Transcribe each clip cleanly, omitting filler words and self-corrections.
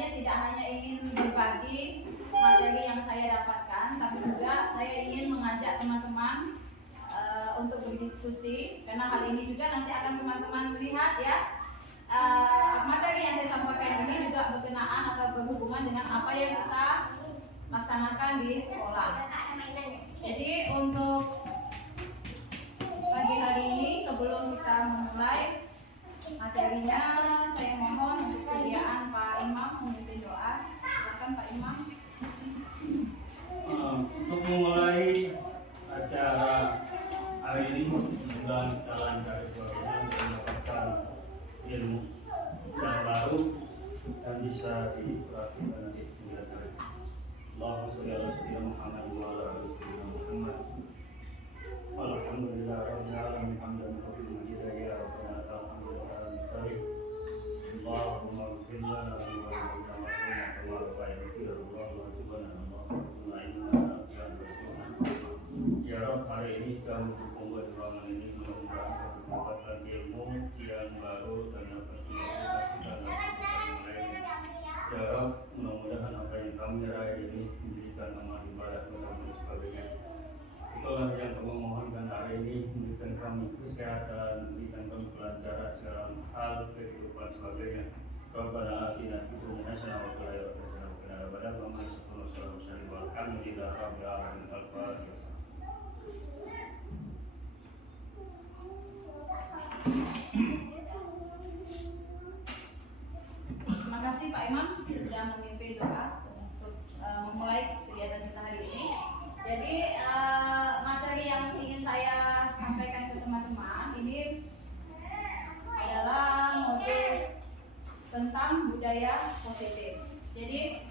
sebenarnya tidak hanya ingin berbagi materi yang saya dapatkan, tapi juga saya ingin mengajak teman-teman untuk berdiskusi, karena hal ini juga nanti akan teman-teman lihat ya. Materi yang saya sampaikan ini juga berkenaan atau berhubungan dengan apa yang kita laksanakan di sekolah. Jadi untuk pagi hari ini, sebelum kita memulai materinya, saya mohon untuk kesediaan Pak Imam memimpin doa. Silakan Pak Imam. Untuk memulai acara hari ini, mudah-mudahan kita lancar suaranya dan mendapatkan ilmu yang baru dan bisa diperhatikan nanti kemudian hari. Allahumma sholli ala sayyidina Muhammad wa ala ali sayyidina Muhammad. Alhamdulillah rabbil alamin hamdan katsiran ya rabbana alhamdulillah alamin. Allahumma ighfir lana wa warhamna wa barik lana ya Rabb, hari ini kami membuat ruangan ini mudah-mudahan mendapatkan ilmu yang baru dan apa yang ya Rabb, mudah-mudahan apa yang kami raih ini menjadikan amal ibadah dan sebagainya. Itulah yang kami mohonkan hari ini, memberikan kami kesehatan, memberikan kami kelancaran segala hal kehidupan sebagainya. Rabbana atina fid dunya hasanah wa fil akhirati hasanah wa qina adzabannar. Alhamdulillah rabbil alamin. Al-Fatihah. Terima kasih Pak Imam sudah memimpin doa untuk memulai kegiatan kita hari ini. Jadi materi yang ingin saya sampaikan ke teman-teman ini adalah modul tentang budaya positif. Jadi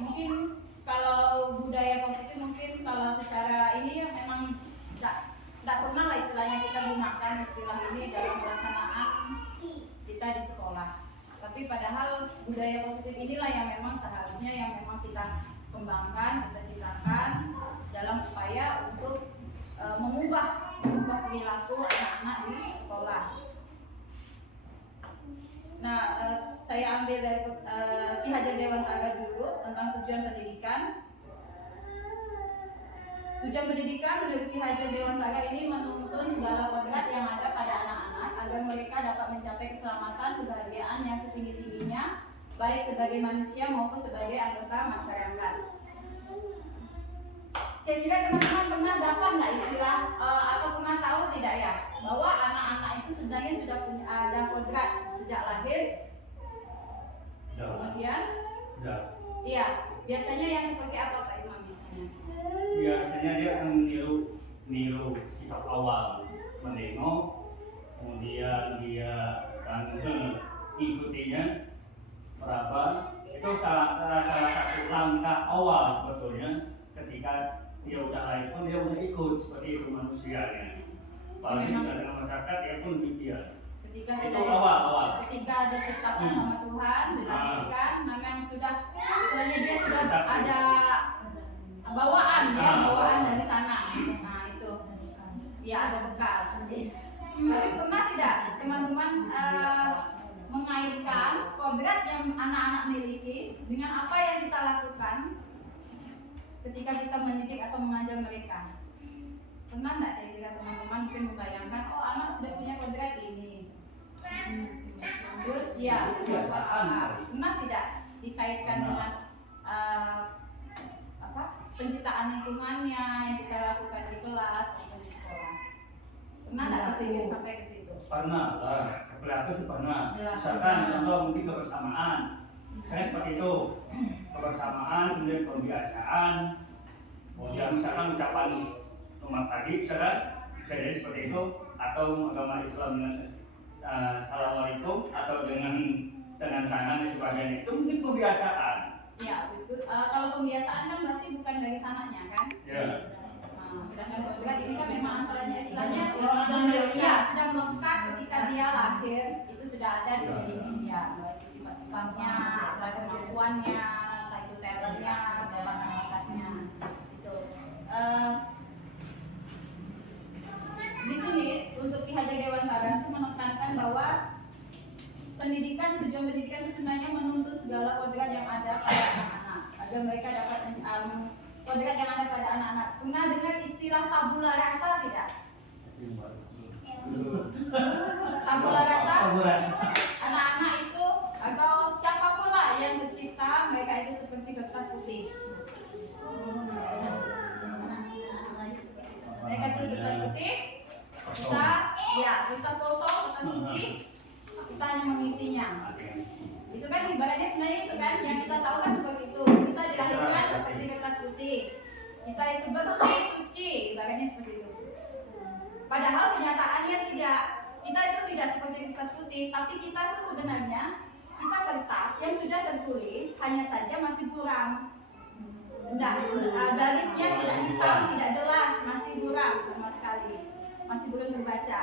mungkin kalau budaya positif mungkin kalau secara ini memang tidak pernah lah istilahnya kita gunakan istilah ini dalam pelaksanaan kita di sekolah. Tapi padahal budaya positif inilah yang memang seharusnya yang memang kita kembangkan, kita ciptakan dalam upaya untuk mengubah perilaku anak-anak di sekolah. Nah, saya ambil dari Ki Hajar Dewantara dulu tentang tujuan pendidikan. Tujuan pendidikan menurut Ki Hajar Dewantara ini menuntun segala kodrat yang ada pada anak-anak agar mereka dapat mencapai keselamatan, kebahagiaan yang setinggi-tingginya, baik sebagai manusia maupun sebagai anggota masyarakat. Kira-kira teman-teman pernah dapat nggak istilah atau pernah tahu tidak ya bahwa anak-anak itu sebenarnya sudah punya ada kodrat sejak lahir? Kemudian? Iya. Biasanya yang seperti apa Pak Imam biasanya? Biasanya dia akan meniru sifat awal, menengok, kemudian dia akan mengikutinya, meraba. Itu salah satu langkah awal sebetulnya ketika dia udah lahir pun dia udah ikut seperti itu manusianya. Apalagi dalam masyarakat dia pun demikian. Ketika itu awal. Ketika diciptakan sama Tuhan, dilahirkan, memang sudah istilahnya dia sudah ada bawaan ya, bawaan dari sana. Nah itu, ya ada bekal. Tapi pernah tidak teman-teman mengaitkan kodrat yang anak-anak miliki dengan apa yang kita lakukan ketika kita mendidik atau mengajar mereka? Pernah tidak kira-kira teman-teman mungkin membayangkan, oh anak sudah punya kodrat ini. Terus ya, pernah tidak dikaitkan dengan penciptaan lingkungannya yang kita lakukan di kelas maupun di sekolah? Pernah tidak terpikir sampai ke situ? Pernah lah, aku sih pernah. Misalkan contoh mungkin kebersamaan, saya seperti itu, kebersamaan kemudian pembiasaan, kemudian misalkan ucapan umat tadi, misalkan bisa jadi seperti itu, atau agama Islam dengan Assalamualaikum atau dengan tangan dan sebagainya, itu mungkin pembiasaan. Ya, betul. Kalau pembiasaan kan berarti bukan dari sananya kan? Ya. Sedangkan kodrat ini kan memang asalnya istilahnya sudah melekat ketika dia lahir, itu sudah ada di diri dia, baik sifat-sifatnya, baik kemampuannya, entah itu talentnya, atau bakatnya, itu. Di sini untuk Ki Hajar Dewantara itu menekankan bahwa tujuan pendidikan itu sebenarnya menuntut segala kodrat yang ada pada anak-anak agar mereka dapat kodrat yang ada pada anak-anak. Pernah dengar istilah tabula rasa tidak? Tabula rasa? Anak-anak itu atau siapapun lah yang tercipta, mereka itu seperti kertas putih. Mereka itu kertas putih. Kertas kosong, kertas putih. Kita hanya mengisinya. Itu kan ibaratnya sebenarnya itu kan yang kita tahu kan seperti itu. Kita dilahirkan seperti kertas putih. Kita itu bersih, suci, ibaratnya seperti itu. Padahal kenyataannya tidak. Kita itu tidak seperti kertas putih, tapi kita itu sebenarnya kita kertas yang sudah tertulis, hanya saja masih buram. Garisnya tidak hitam, tidak jelas, masih buram sama sekali, masih belum terbaca.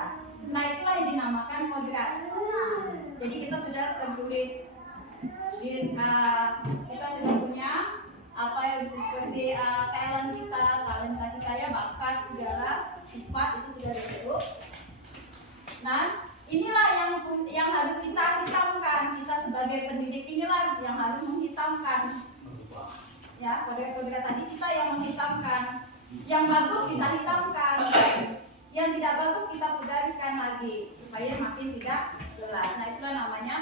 Nah, itulah yang dinamakan kodrat. Jadi kita sudah tertulis, kita sudah punya apa yang bisa seperti talenta kita ya, bakat segala sifat itu sudah disebut. Nah, inilah yang harus kita hitamkan. Kita sebagai pendidik inilah yang harus menghitamkan. Ya, kodrat tadi kita yang menghitamkan. Yang bagus kita hitamkan. Yang tidak bagus kita pudarikan lagi supaya makin tidak jelas. Nah, itulah namanya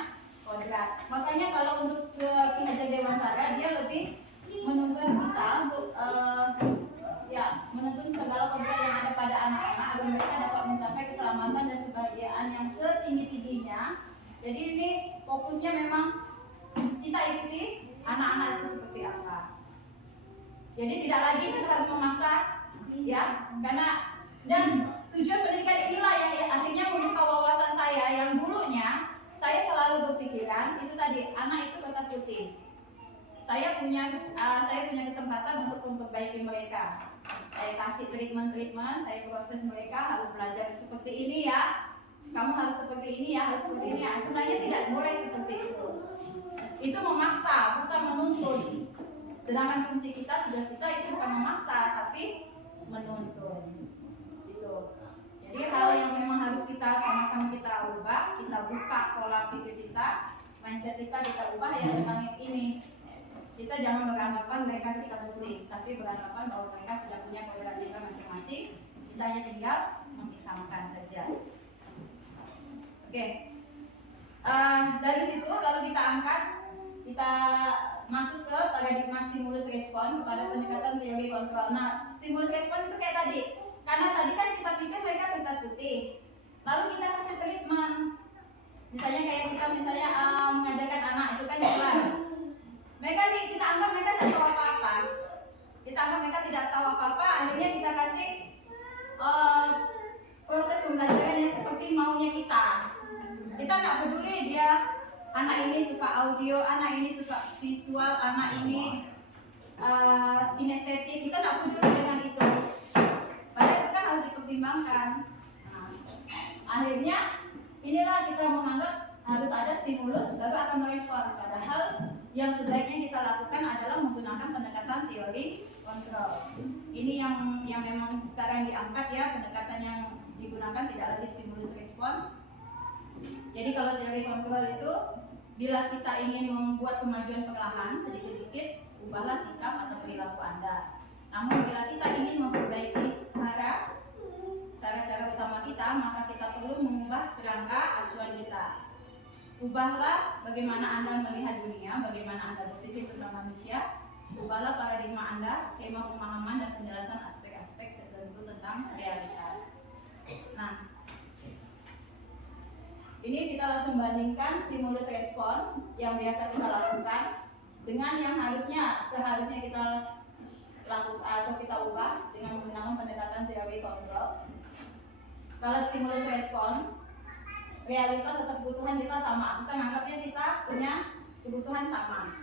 kodrat. Makanya kalau untuk kinerja dewantara dia lebih menuntun kita untuk menuntun segala kodrat yang ada pada anak-anak agar mereka dapat mencapai keselamatan dan kebahagiaan yang setinggi-tingginya. Jadi ini fokusnya memang kita ikuti anak-anak itu seperti apa. Jadi tidak lagi kita harus memaksa, ya, karena dan tujuan pendidikan inilah yang akhirnya membuka wawasan saya yang dulunya saya selalu berpikiran itu tadi anak itu kertas putih. Saya punya kesempatan untuk memperbaiki mereka. Saya kasih treatment, saya proses mereka harus belajar seperti ini ya. Kamu harus seperti ini ya, harus seperti ini ya. Sebenarnya tidak boleh seperti itu. Itu memaksa, bukan menuntun. Sedangkan fungsi kita, tugas kita itu bukan memaksa, tapi menuntun. Gitu. Jadi hal yang memang harus kita sama-sama kita ubah, kita buka pola pikir kita, mindset kita ubah ya tentang ini. Kita jangan beranggapan mereka kita putih, tapi beranggapan bahwa mereka sudah punya kodrat mereka masing-masing. Kita hanya tinggal menghitamkan saja. Oke. Dari situ lalu kita angkat, kita masuk ke paradigma stimulus respon kepada pendekatan teori kontrol. Nah, stimulus respon itu kayak tadi. Karena tadi kan kita pikir mereka kertas putih. Lalu kita kasih treatment. Misalnya kayak kita mengajarkan anak itu kan jelas. Kita anggap mereka tidak tahu apa-apa. Kita anggap mereka tidak tahu apa-apa. Akhirnya kita kasih proses pembelajaran yang seperti maunya kita. Kita nggak peduli dia anak ini suka audio, anak ini suka visual, anak ini kinestetik. Kita nggak peduli dengan itu. Padahal itu kan harus dipertimbangkan. Nah, akhirnya inilah kita menganggap harus ada stimulus baru akan merespon. Padahal yang sebaiknya kita lakukan adalah menggunakan pendekatan teori kontrol. Ini yang memang sekarang diangkat ya, pendekatan yang digunakan tidak lagi stimulus respon. Jadi kalau teori kontrol itu bila kita ingin membuat kemajuan perlahan sedikit-sedikit, ubahlah sikap atau perilaku Anda. Namun bila kita ingin memperbaiki cara-cara utama kita, maka kita perlu mengubah kerangka acuan kita. Ubahlah bagaimana Anda melihat dunia, bagaimana Anda berpikir tentang manusia. Ubahlah paradigma Anda, skema pemahaman dan penjelasan aspek-aspek tertentu tentang realitas. Nah, ini kita langsung bandingkan stimulus respon yang biasa kita lakukan dengan yang seharusnya kita lakukan atau kita ubah dengan menggunakan pendekatan teori kontrol. Kalau stimulus respon, realitas atau kebutuhan kita sama. Kita menganggapnya kita punya kebutuhan sama.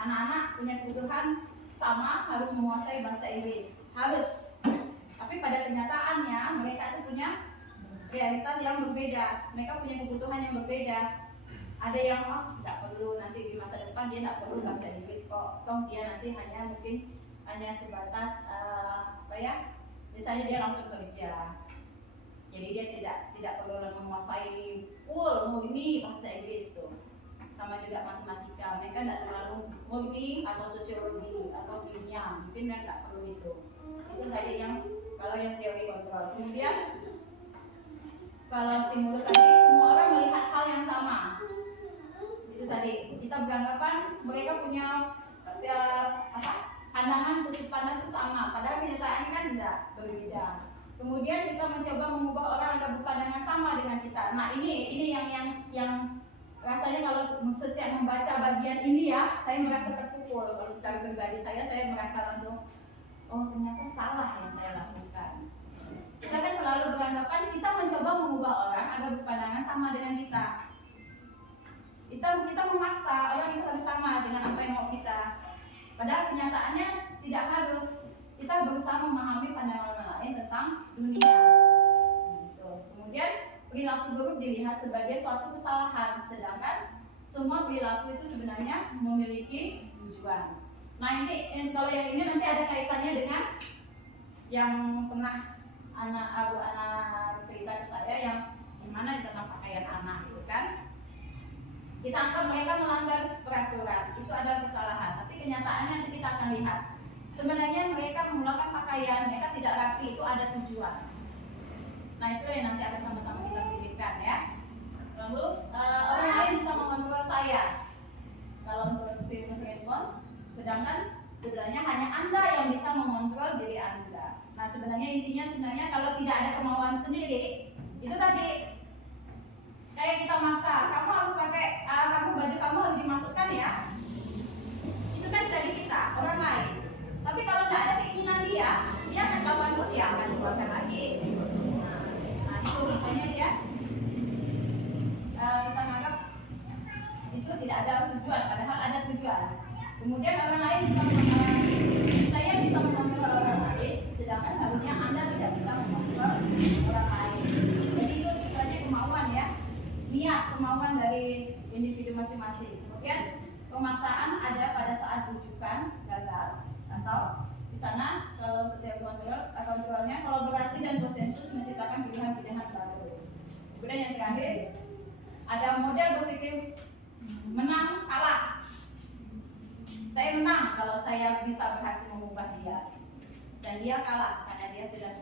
Anak-anak punya kebutuhan sama, harus menguasai bahasa Inggris. Harus. Tapi pada kenyataannya mereka itu punya realitas yang berbeda. Mereka punya kebutuhan yang berbeda. Ada yang tidak perlu, nanti di masa depan dia tidak perlu bahasa Inggris kok. Toh dia nanti hanya sebatas misalnya dia langsung kerja. Jadi dia tidak perlu menguasai full murni bahasa Inggris tuh, sama juga matematika. Mereka tidak terlalu murni atau sosiologi atau kimia, mungkin mereka nggak perlu itu tadi yang kalau yang teori kontrol. Kemudian kalau stimulus tadi semua orang melihat hal yang sama, itu tadi kita beranggapan mereka punya pandangan sudut pandang itu sama, padahal kenyataannya kan tidak, berbeda. Kemudian kita mencoba mengubah orang agar berpandangan sama dengan kita. Nah ini yang rasanya kalau setiap membaca bagian ini ya, saya merasa terpukul. Kalau secara pribadi saya merasa langsung, oh ternyata salah yang saya lakukan. Kita kan selalu beranggapan kita mencoba mengubah orang agar berpandangan sama dengan kita. Kita memaksa orang itu harus sama dengan apa yang mau kita. Padahal kenyataannya tidak harus. Kita berusaha memahami pandangan orang lain tentang dunia. Gitu. Kemudian perilaku buruk dilihat sebagai suatu kesalahan, sedangkan semua perilaku itu sebenarnya memiliki tujuan. Nah ini kalau yang ini nanti ada kaitannya dengan yang pernah Abu Ana cerita ke saya yang gimana tentang pakaian anak itu kan. Kita anggap mereka melanggar peraturan, itu adalah kesalahan. Tapi kenyataannya nanti kita akan lihat. Sebenarnya mereka menggunakan pakaian, mereka tidak rapi, itu ada tujuan. Nah itu yang nanti akan sama-sama kita pikirkan ya. Lalu orang lain bisa mengontrol saya. Kalau untuk stimulus respon, sedangkan sebenarnya hanya Anda yang bisa mengontrol diri Anda. Nah sebenarnya intinya kalau tidak ada kemauan sendiri, itu tadi kayak kita maksa, kamu harus pakai baju kamu harus dimasukkan ya. Itu kan dari kita, orang lain. Tapi kalau tidak ada keinginan dia akan kawan pun dia akan keluarkan lagi. Nah itu makanya dia kita menganggap itu tidak ada tujuan, padahal ada tujuan. Kemudian orang lain bisa saya bisa mengontrol orang lain, sedangkan seharusnya Anda tidak bisa mengontrol orang lain. Jadi itu tujuannya kemauan ya, niat kemauan dari individu masing-masing. Kemudian pemaksaan ada pada saat rujukan gagal atau di sana kalau setiap kontrolnya kolaborasi dan konsensus menciptakan pilihan-pilihan baru. Kemudian yang terakhir ada model berpikir menang kalah. Saya menang kalau saya bisa berhasil mengubah dia, dan dia kalah karena dia sudah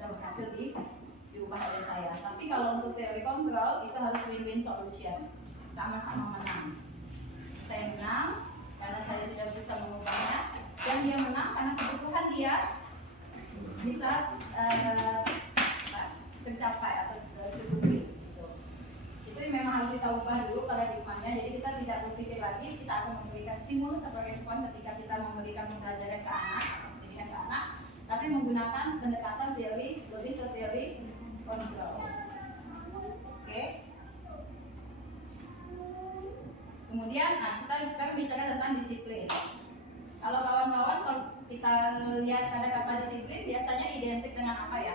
berhasil diubah oleh saya. Tapi kalau untuk teori kontrol itu harus win-win solution, sama-sama menang. Saya menang karena saya sudah bisa mengubahnya, dan dia menang karena kebutuhan dia bisa tercapai atau terpenuhi. Itu memang harus kita ubah dulu paradigmanya. Jadi kita tidak berpikir lagi kita akan memberikan stimulus atau respon ketika kita memberikan pembelajaran ke anak atau pendidikan ke anak, tapi menggunakan pendekatan teori lebih ke teori kontrol. Oke. Kemudian, kita sekarang bicara tentang disiplin. Kalau kawan-kawan, kalau kita lihat kata-kata disiplin, biasanya identik dengan apa ya?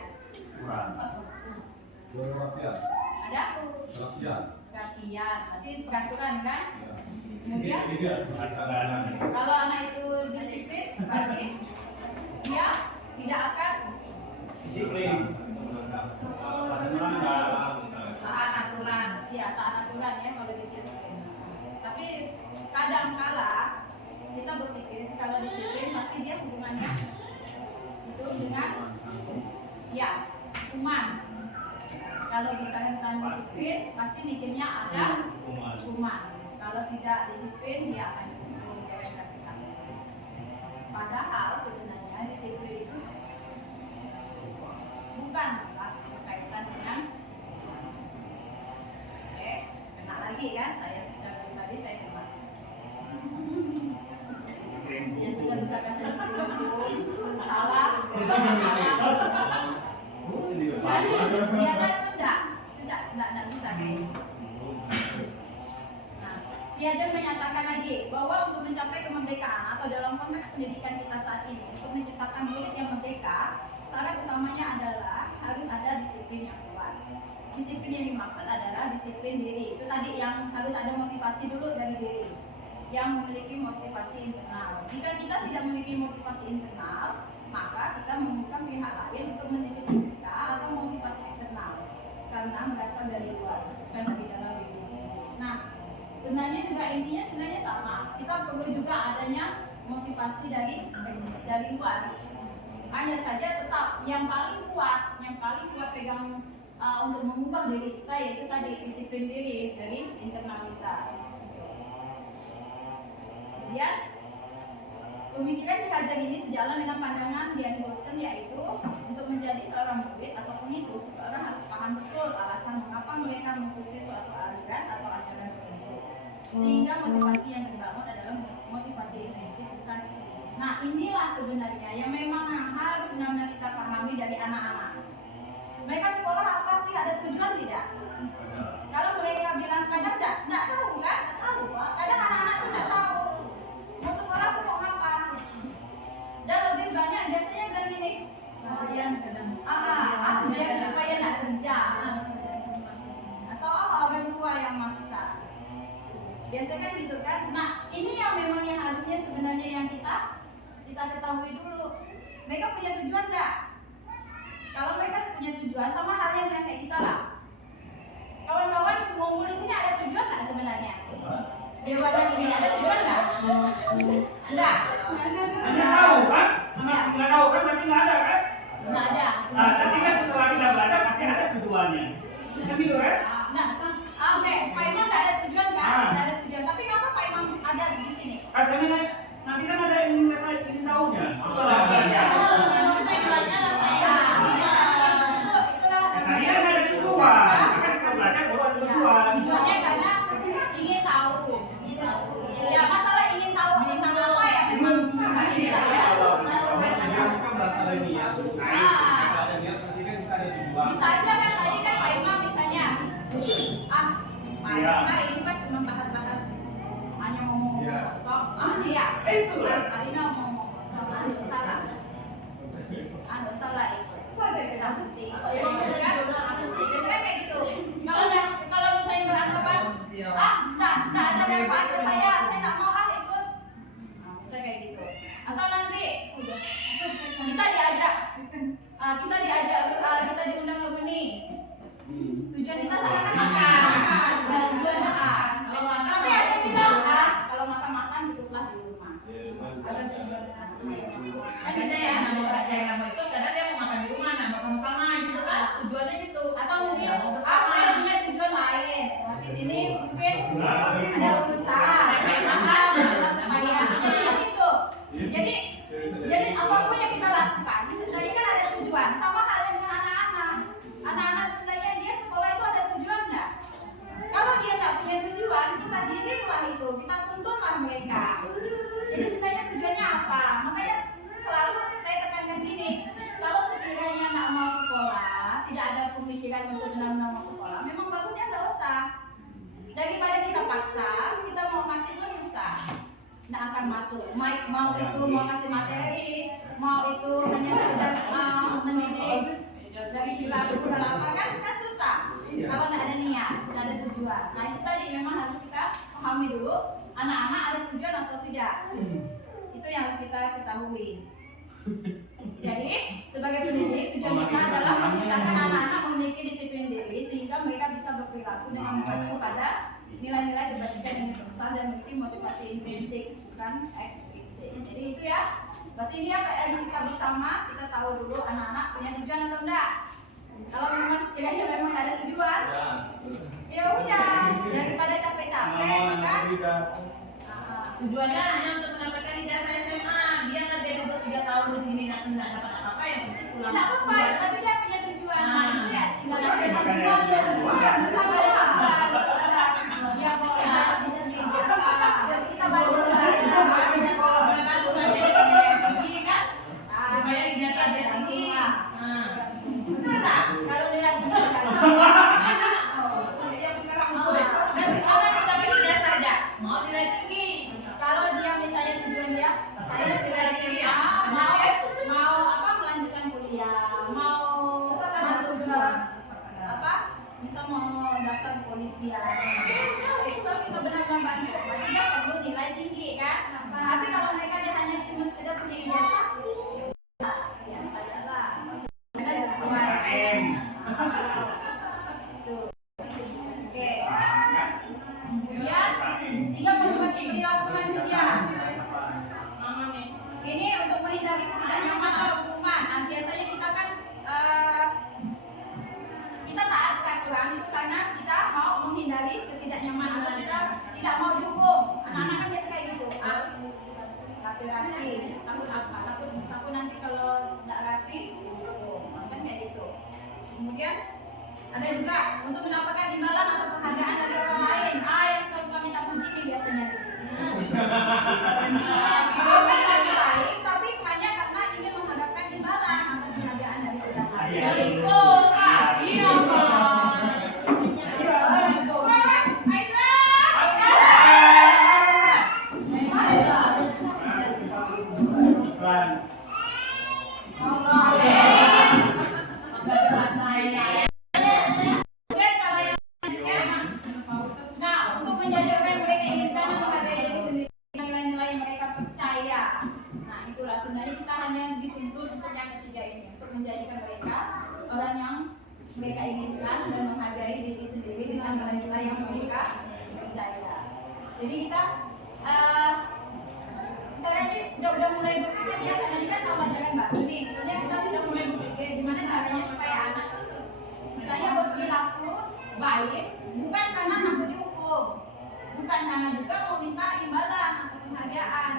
Ada? Perhatian. Berarti peraturan kan? Kemudian, kalau anak itu disiplin, berarti dia tidak akan disiplin. taat aturan. Iya, taat aturan ya kalau disiplin. Tapi kadang kala kita berpikir kalau disiplin pasti dia hubungannya itu dengan hukuman. Kalau bicara tentang disiplin pasti mikirnya ada hukuman. Kalau tidak disiplin dia akan menjadi kasih sanksi. Padahal sebenarnya disiplin itu bukan berkaitan dengan kena lagi kan, saya secara pribadi saya kena. Ya suka-suka kasih salah. Ternyata itu tidak bisa kayak gitu. Nah, Piaget menyatakan lagi bahwa untuk mencapai kemerdekaan atau dalam konteks pendidikan kita saat ini, untuk menciptakan murid yang merdeka, syarat utamanya adalah harus ada disiplin yang kuat. Disiplin yang dimaksud adalah disiplin diri. Itu tadi yang harus ada motivasi dulu dari diri, yang memiliki motivasi internal. Jika kita tidak memiliki motivasi internal, maka kita menemukan pihak lain untuk mendisiplin kita atau motivasi eksternal karena berasal dari luar. sebenarnya juga intinya sebenarnya sama. Kita perlu juga adanya motivasi dari luar. Hanya saja tetap yang paling kuat pegang untuk mengubah diri kita yaitu tadi disiplin diri dari internal kita. Kemudian pemikiran dihajar ini sejalan dengan pandangan Dian Goshen, yaitu untuk menjadi seorang murid atau pengikut, seseorang harus paham betul alasan mengapa mereka mengikuti suatu aliran atau ajaran tertentu, sehingga motivasi yang dibangun adalah motivasi intrinsik, bukan ekstrinsi. Nah, inilah sebenarnya yang memang harus benar-benar kita pahami dari anak-anak. Mereka sekolah apa sih? Ada tujuan tidak? Kalau mereka bilang kadang tidak tahu kan? Tidak tahu, Pak. Kadang anak-anak itu tidak tahu mau sekolah tuh mau apa. Dan lebih banyak biasanya bilang gini, dia supaya nak kerja, atau orang tua yang maksa. Biasanya kan gitu kan. Nah, ini yang memang yang harusnya sebenarnya yang kita ketahui dulu. Mereka punya tujuan enggak? Kalau mereka punya tujuan, sama halnya dengan kayak kita lah. Kawan-kawan ngumpul di sini ada tujuan nggak sebenarnya? Jawaban ini ada tujuan nggak? Enggak. Nggak tahu kan? Nggak tahu kan, tapi nggak ada kan? Nggak ada. Nah, nanti kan setelah kita belajar pasti ada tujuannya. Begitu kan? Nah, oke, Pak Imam nggak ada tujuan kan? Nggak ada tujuan. Tapi kenapa Pak Imam ada di sini? Katanya nanti kan ada yang ingin tahunya. Apa lah? Tujuannya saya. Itulah Nah, ini kan ada tujuan. Kita setelah belajar baru ada tujuan. tujuannya karena ingin tahu. Ya, masalah ingin tahu tentang apa ya? Ini lah ya. Bisa aja kan tadi kan Pak Imam misalnya, Pak Imam ini kan cuma bahas-bahas hanya ngomong kosong. Iya. Alina ngomong kosong, salah. Salah itu. Tidak penting. Biasanya kayak gitu. Kalau misalnya beranggapan, tidak ada manfaat ke saya tidak mau ikut. Bisa kayak gitu. Atau nanti kita diajak, kita diundang ke sini. Tujuan kita sana kan makan. Tujuan makan. Tapi ada yang bilang kalau makan cukuplah di rumah. Ada tujuan. Kan beda ya, nama itu kadang dia mau makan di rumah, sama-sama gitu kan. Tujuannya gitu. Atau mungkin yang punya tujuan lain. Di sini mungkin ada usaha, ada makan, jadi gitu. Jadi apapun yang kita lakukan sebenarnya kan ada tujuan. Sama halnya dengan anak-anak. Anak-anak sebenarnya dia sekolah itu ada tujuan nggak? Kalau dia nggak punya tujuan, kita didiklah itu, kita tuntunlah mereka. Jadi sebenarnya tujuannya apa? Makanya selalu saya tekankan gini, kalau sekiranya nggak mau sekolah, tidak ada pemikiran untuk benar-benar mau sekolah, memang bagusnya nggak usah. Daripada kita paksa, kita mau masih itu susah, nggak akan masuk. Mau itu mau kasih materi, mau itu hanya sekedar mendidik dari sila segala apa kan susah. Kalau nggak ada niat, nggak ada tujuan. Nah itu tadi memang harus kita pahami dulu, anak-anak ada tujuan atau tidak. Itu yang harus kita ketahui. Jadi sebagai pendidik, tujuan kita adalah menciptakan anak-anak memiliki disiplin diri sehingga mereka bisa berperilaku dengan mengacu pada nilai-nilai kebajikan yang universal dan memiliki motivasi intrinsik, bukan ekstrinsik. Jadi itu ya. Berarti dia PR kita bersama, kita tahu dulu anak-anak punya tujuan atau enggak. Kalau memang sekiranya memang ada tujuan, ya udah daripada capek-capek kan. Tujuannya hanya untuk mendapatkan ijazah SMA. Dia nggak jadi untuk 3 tahun di sini dan tidak dapat apa-apa, yang penting pulang. Tidak apa-apa, tapi dia punya tujuan. Nah itu ya tinggal kita tujuan. Dia mau kita bantu supaya ijazah dia tinggi. kalau dia tinggi Mau nilai tinggi. kalau dia misalnya tujuan dia saya sudah tinggi mau apa melanjutkan kuliah mau masuk ke apa bisa mau daftar tidak nyaman atau kita tidak mau dihukum. Anak-anak kan biasa kayak gitu. Rapi-rapi, takut apa? Takut nanti kalau tidak rapi dihukum. Kan kayak gitu. Kemudian ada juga untuk mendapatkan imbalan atau penghargaan dari orang lain. Yang suka minta puji nih biasanya. Lebih baik, tapi banyak karena ingin mengharapkan imbalan atau penghargaan dari orang lain. Mereka inginkan dan menghargai diri sendiri dengan nilai-nilai yang mereka percaya. Jadi kita sekarang ini udah mulai berpikir ya, karena kita tahu ajaran baru nih. Soalnya kita sudah mulai berpikir gimana caranya supaya anak tuh istilahnya berperilaku baik, bukan karena takut dihukum, bukan karena juga mau minta imbalan atau penghargaan,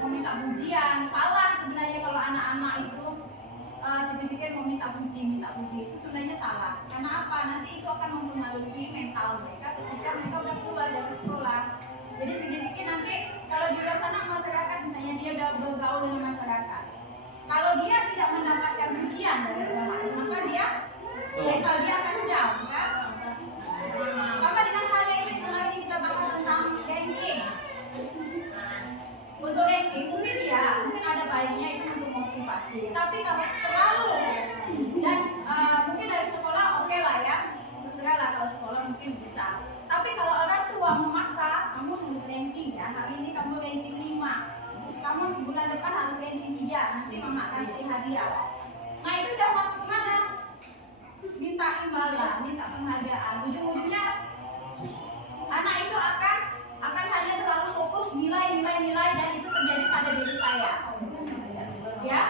mau minta pujian. Salah sebenarnya kalau anak-anak itu sikit-sikit mau minta puji itu sebenarnya salah. Karena apa? Nanti itu akan mempengaruhi mental mereka ketika mereka udah keluar dari sekolah. Jadi sedikit nanti kalau di luar sana masyarakat, misalnya dia udah bergaul dengan masyarakat, kalau dia tidak mendapatkan pujian dari orang lain, maka dia mental dia akan down, kan? Sama dengan hal yang ini kita bahas tentang ranking. Untuk ranking mungkin ada baiknya itu untuk motivasi. Tapi kalau terlalu dan mungkin dari sekolah oke lah ya, terserah lah kalau sekolah mungkin bisa. Tapi kalau orang tua memaksa, kamu harus ranking ya, hari ini kamu ranking 5, kamu bulan depan harus ranking 3, nanti mama kasih hadiah. Nah itu udah masuk mana? Minta imbalan, minta penghargaan. Ujung-ujungnya anak itu akan hanya terlalu fokus nilai dan itu terjadi pada diri saya. Ya,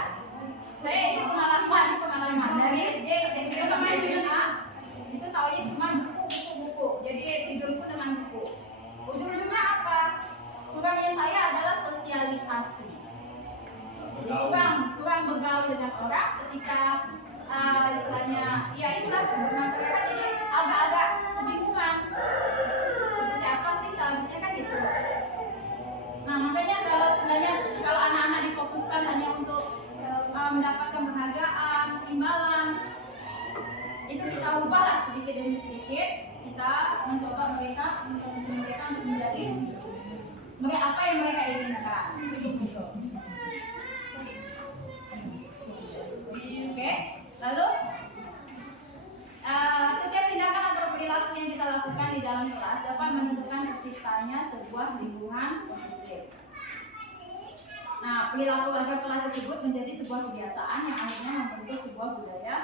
saya ini pengalaman dari SD sama SMA itu taunya cuma buku. Jadi tidurku dengan buku. Ujung-ujungnya apa? Kurangnya saya adalah sosialisasi. Jadi kurang bergaul dengan orang ketika istilahnya ya itulah masyarakat ini agak-agak kebingungan. Seperti apa sih seharusnya kan gitu. Nah makanya kalau anak-anak difokuskan hanya untuk mendapatkan penghargaan, imbalan, itu kita ubahlah sedikit demi sedikit. Kita mencoba mereka untuk menjadi apa yang mereka inginkan. Oke, lalu setiap tindakan atau perilaku yang kita lakukan di dalam kelas dapat menentukan terciptanya sebuah lingkungan positif. Nah, perilaku warga kelas tersebut menjadi sebuah kebiasaan yang akhirnya membentuk sebuah budaya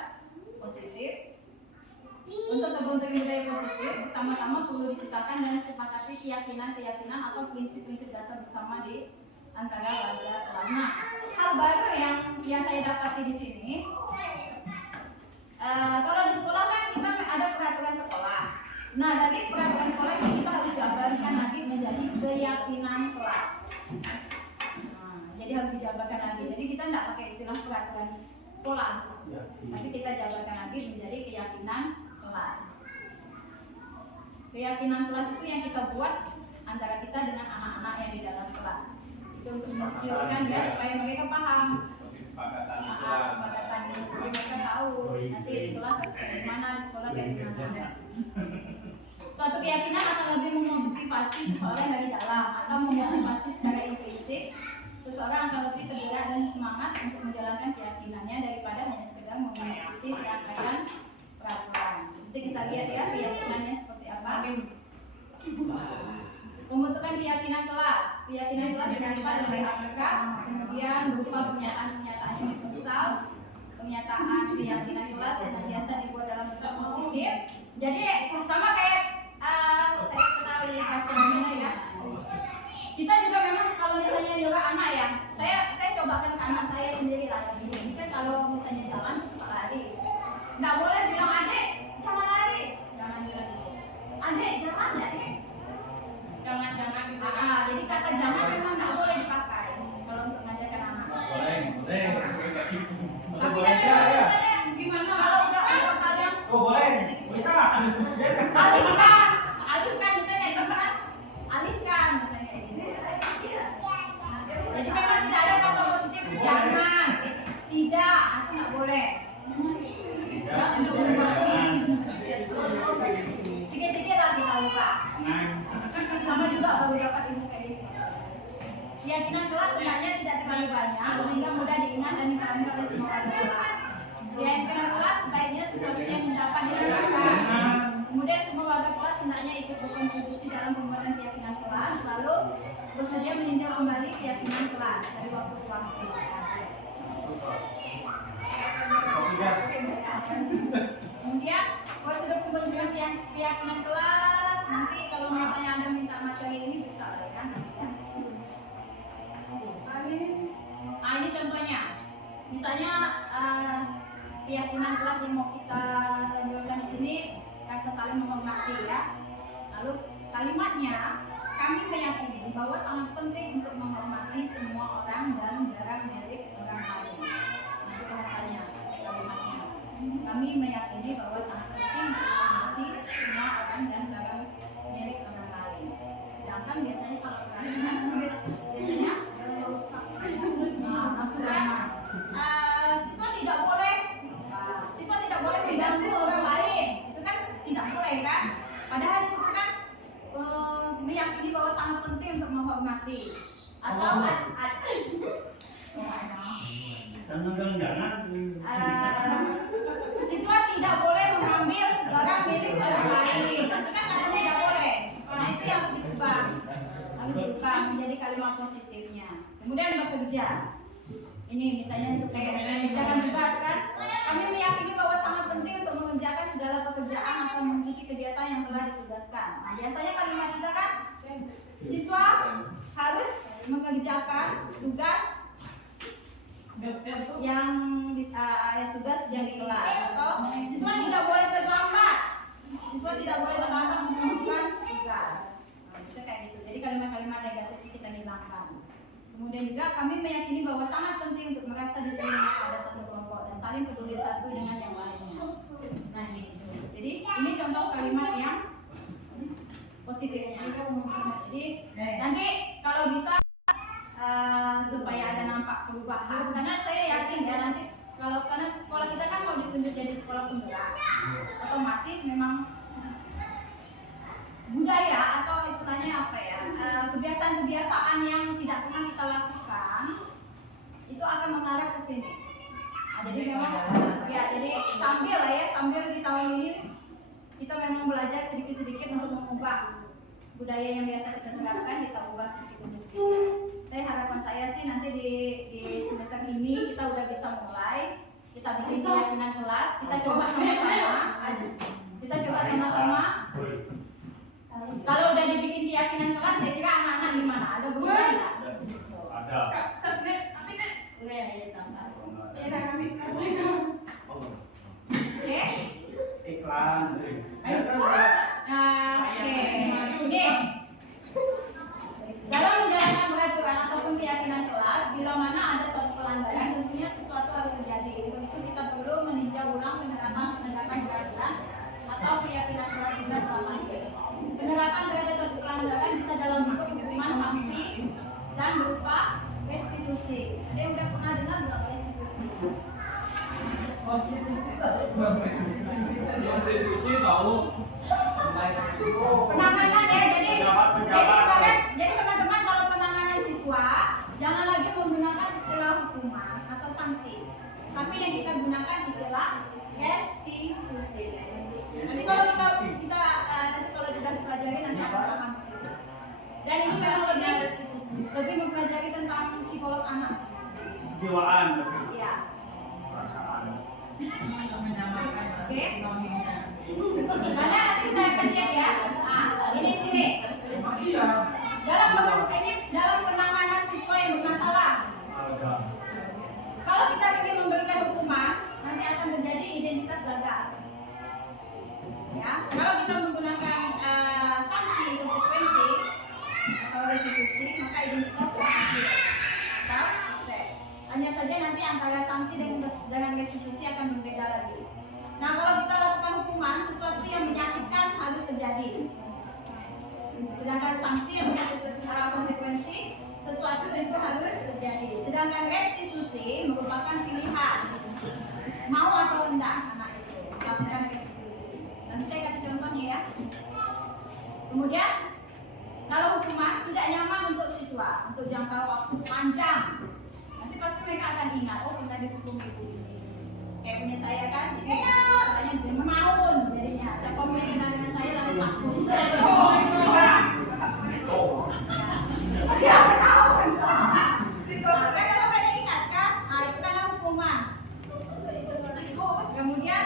positif. Untuk terbentuknya budaya positif, pertama-tama perlu diciptakan dan disepakati keyakinan atau prinsip-prinsip dasar bersama di antara warga kelas. Nah, hal baru yang saya dapati di sini, kalau di sekolah kan kita ada peraturan sekolah. Nah, dari peraturan sekolah ini kita harus jabarkan lagi menjadi keyakinan kelas. Jadi harus dijabarkan lagi. Jadi kita tidak pakai istilah peraturan sekolah, tapi kita jabarkan lagi menjadi keyakinan kelas. Keyakinan kelas itu yang kita buat antara kita dengan anak-anak yang di dalam kelas. Itu untuk menciurkan ya supaya mereka paham. Kesepakatan itu mereka tahu nanti di kelas harus kayak gimana, di sekolah kayak gimana. Suatu keyakinan akan lebih memotivasi seseorang dari dalam atau memotivasi secara intrinsik. Seseorang akan lebih tergerak dan semangat untuk menjalankan keyakinannya daripada hanya sekedar mengikuti serangkaian peraturan. Nanti kita lihat ya keyakinannya seperti apa. Pembentukan keyakinan kelas. Keyakinan kelas bersifat dari abstrak, kemudian berupa pernyataan-pernyataan universal. Pernyataan keyakinan kelas senantiasa dibuat dalam bentuk positif. Jadi sama kayak saya kenal gimana ya. Kita juga memang kalau misalnya juga anak ya, saya cobakan ke anak saya sendiri lah. Ini kan kalau misalnya jalan suka lari, nggak boleh bilang adek jangan lari, jangan bilang gitu. Adek Jangan gitu. Jadi kata jangan memang nggak boleh dipakai kalau untuk mengajarkan anak. Boleh. Tapi Boleh kan ya. misalnya gimana kalau udah kalian Oh boleh. Bisa. alihkan misalnya kayak gitu kan? Alihkan misalnya kayak gitu. Jadi memang tidak ada kata positif jangan, tidak, itu nggak boleh. Tidak. Jangan. Sikit-sikit lah kita lupa. Sama juga kalau dapat ilmu kayak gitu. Keyakinan kelas sebenarnya tidak terlalu banyak sehingga mudah diingat dan dipahami oleh semua orang kelas. Keyakinan kelas sebaiknya sesuatu yang dapat dilakukan. Kemudian semua warga kelas hendaknya ikut berkontribusi dalam pembuatan keyakinan kelas, lalu bersedia meninjau kembali keyakinan kelas dari waktu ke waktu. Kemudian prosedur pembentukan keyakinan kelas nanti kalau misalnya Anda minta materi ini bisa lah ya. Ini contohnya, misalnya keyakinan kelas yang mau kita tonjolkan di sini rasa saling menghormati ya. Lalu kalimatnya kami meyakini bahwa sangat penting untuk menghormati semua orang dan barang milik orang lain. Nanti bahasanya kalimatnya. Kami meyakini bahwa sangat penting untuk menghormati semua orang dan barang milik orang lain. Sedangkan biasanya kalau biasanya siswa tidak boleh mengganggu orang lain, itu kan tidak boleh kan? Padahal di situ kan meyakini bahwa sangat penting untuk menghormati atau Jangan. siswa tidak boleh mengambil barang milik orang lain, itu kan katanya tidak boleh. Nah itu yang harus diubah menjadi kalimat positifnya. Kemudian bekerja. Ini misalnya untuk kayak mengerjakan tugas kan, kami meyakini bahwa sangat penting untuk mengerjakan segala pekerjaan atau mengikuti kegiatan yang telah ditugaskan. Nah, biasanya kalimat kita kan, siswa harus mengerjakan tugas yang tugas yang di kelas, atau siswa tidak boleh terlambat. Siswa tidak boleh terlambat melakukan tugas. Nah, itu kayak gitu. Jadi kalimat-kalimat negatif kita hilangkan. Kemudian juga kami meyakini bahwa sangat penting untuk merasa diterima pada satu kelompok dan saling peduli satu dengan yang lainnya. Nah ini, jadi ini contoh kalimat yang positifnya. Jadi nanti kalau bisa supaya ada nampak perubahan, karena saya yakin ya nanti karena sekolah kita kan mau ditunjuk jadi sekolah penggerak, otomatis memang budaya atau istilahnya apa ya, kebiasaan-kebiasaan yang tidak pernah kita lakukan itu akan mengarah ke sini. Nah, jadi memang ya, jadi sambil di tahun ini kita memang belajar sedikit-sedikit untuk mengubah budaya yang biasa kita terapkan, kita ubah sedikit demi sedikit. Tapi harapan saya sih nanti di semester ini kita udah bisa mulai, kita bikin keyakinan kelas, kita coba sama-sama. Kalau udah dibikin keyakinan kelas, kira-kira anak-anak gimana? Ada berubah nggak? Ada. Oke. Iklan. Oke. Ini dalam menjalankan peraturan ataupun keyakinan kelas, bila mana ada suatu pelanggaran, tentunya sesuatu harus terjadi. Untuk itu kita perlu meninjau ulang penerapan penegakan peraturan atau keyakinan kelas juga selama ini. Penerapan terhadap suatu pelanggaran bisa dalam bentuk hukuman, sanksi, dan berupa restitusi. Ada yang udah pernah dengar belum restitusi? Penanganan ya, jadi teman-teman kalau penanganan siswa jangan lagi menggunakan istilah hukuman atau sanksi, tapi yang kita gunakan istilah restitusi. Nanti kalau kita nanti kalau sudah dipelajari nanti akan paham di situ. Dan ini memang lebih mempelajari tentang psikolog anak. Jiwaan. Iya. Perasaan. Oke. Karena nanti kita akan lihat ya. Nah, ini sini. Dalam penanganan siswa yang bermasalah. Ada. Kalau kita sering memberikan hukuman, nanti akan terjadi identitas gagal. Ya, kalau kita menggunakan antara sanksi dengan restitusi akan berbeda lagi. Nah, kalau kita lakukan hukuman, sesuatu yang menyakitkan harus terjadi. Sedangkan sanksi atau konsekuensi, sesuatu itu harus terjadi. Sedangkan restitusi merupakan pilihan, mau atau tidak anak itu melakukan restitusi. Nanti saya kasih contohnya ya. Kemudian, kalau hukuman tidak nyaman untuk siswa untuk jangka waktu panjang, nanti pasti mereka akan ingat, oh kita dihukum ibu ini. Kayak punya saya kan, jadi istilahnya bermaun jadinya. Saya komen dengan saya lalu takut. Mereka sampai ingat kan? Nah itu karena hukuman. Kemudian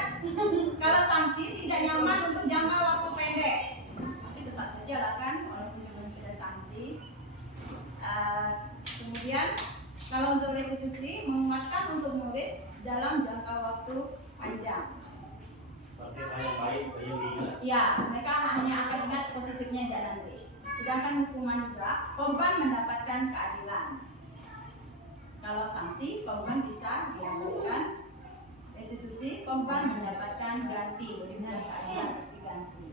kalau sanksi tidak nyaman untuk jangka waktu pendek, tapi tetap saja lah kan, walaupun masih ada sanksi. Kemudian kalau untuk restitusi menguatkan untuk murid dalam jangka waktu panjang. Berarti saya baik diingat. Ya, mereka hanya akan ingat positifnya aja nanti. Sedangkan hukuman juga, korban mendapatkan keadilan. Kalau sanksi, korban bisa dilakukan. Restitusi, korban mendapatkan ganti, bukan keadilan tapi ganti.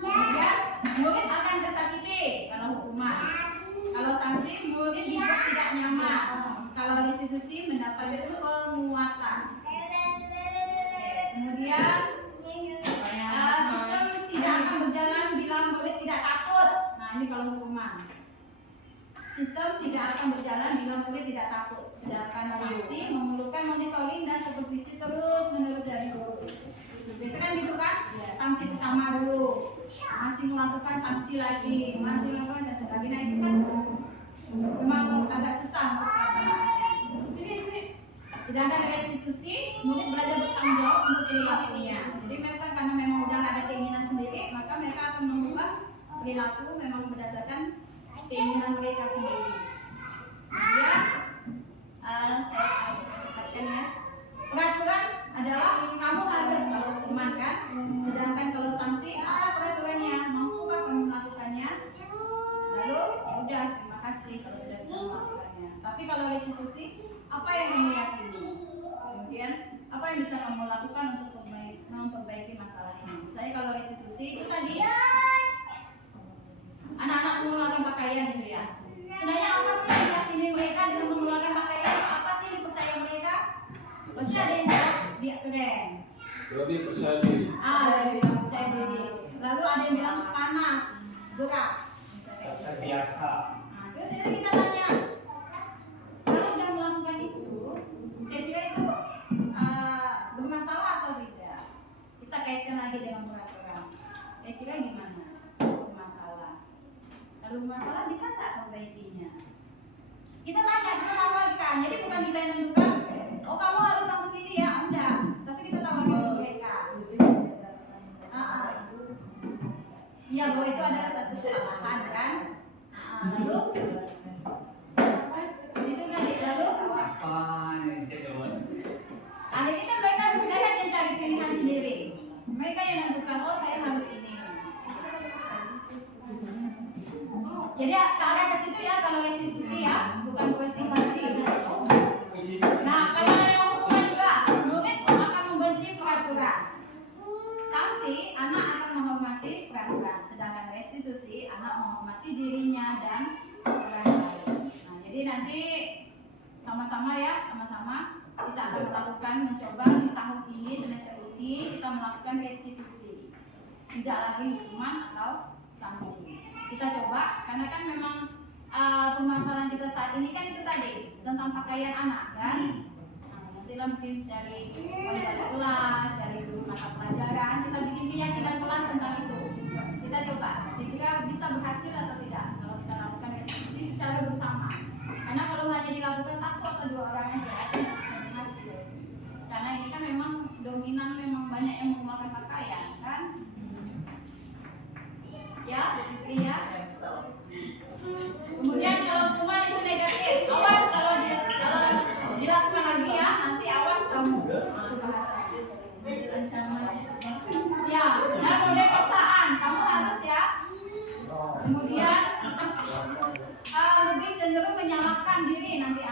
Kemudian, murid akan tersakiti kalau hukuman. Kalau sanksi, murid dibuat tidak nyaman. Kalau restitusi, mendapatkan penguatan. Kemudian, sistem tidak akan berjalan bila murid tidak takut. Nah, ini kalau hukuman. Sistem tidak akan berjalan bila murid tidak takut. Sedangkan sanksi memerlukan monitoring dan supervisi terus menerus dari guru. Biasanya kan gitu kan? Sanksi pertama dulu, masih melakukan sanksi lagi, masih melakukan sanksi lagi. Nah itu kan memang agak susah untuk pelaksanaannya. Sedangkan restitusi, murid belajar bertanggung jawab untuk perilakunya. Jadi mereka karena memang udah nggak ada keinginan sendiri, maka mereka akan mengubah perilaku memang berdasarkan keinginan mereka sendiri. Kemudian saya katakan ya, peraturan adalah kamu harus hukuman kan. Sedangkan kalau sanksi, apa peraturannya? Mampukah kamu melakukannya? Lalu ya udah, terima kasih kalau sudah bisa melakukannya. Tapi kalau restitusi, apa yang kamu yakini? Kemudian apa yang bisa kamu lakukan untuk memperbaiki masalah ini? Misalnya kalau restitusi itu tadi anak-anak mengeluarkan pakaian gitu ya. Sebenarnya apa sih yang diyakini mereka dengan mengeluarkan pakaian? Apa sih yang dipercaya mereka? Pasti ada yang jawab dia keren. Lebih percaya diri. Lebih bilang percaya diri. Lalu ada yang bilang panas, berat. Biasa. Nah, terus ini kita tanya, kalau sudah melakukan itu, kira-kira itu bermasalah atau tidak? Kita kaitkan lagi dengan peraturan. Kira-kira gimana? Bermasalah. Kalau bermasalah bisa tak perbaikinya? Kita tanya, kita tawarkan. Jadi bukan kita yang menentukan, oh kamu harus langsung ini ya, enggak. Tapi kita tawarkan ke mereka. Iya, bahwa itu adalah satu kesalahan kan. Lalu itu tadi lalu Apa yang jawab? akhirnya kan mereka yang cari pilihan sendiri. Mereka yang menentukan, oh saya harus ini. Jadi kalau ke situ ya, kalau restitusi ya, bukan konstitusi. Nah, kalau yang hukuman juga, murid akan membenci peraturan. Sanksi, anak akan menghormati peraturan. Sedangkan restitusi, anak menghormati dirinya dan orang lain. Nah, jadi nanti sama-sama ya, sama-sama kita akan melakukan mencoba di tahun ini, semester ini kita melakukan restitusi. Tidak lagi hukuman atau sanksi. Kita coba, karena kan memang permasalahan kita saat ini kan itu tadi tentang pakaian anak kan. Nah, nantilah mungkin dari kelas, dari mata pelajaran kita bikin keyakinan kelas tentang itu. Kita coba, kira-kira bisa berhasil atau tidak kalau kita lakukan restitusi secara bersama. Karena kalau hanya dilakukan satu atau dua orang aja tidak bisa berhasil. Karena ini kan memang dominan, memang banyak yang menggunakan pakaian kan. Ya, begitu ya. Kemudian kalau hukuman itu negatif, awas kalau dilakukan lagi ya, nanti awas kamu. Itu bahasanya. Ya, dan model paksaan, kamu harus ya. Kemudian lebih cenderung menyalahkan diri nanti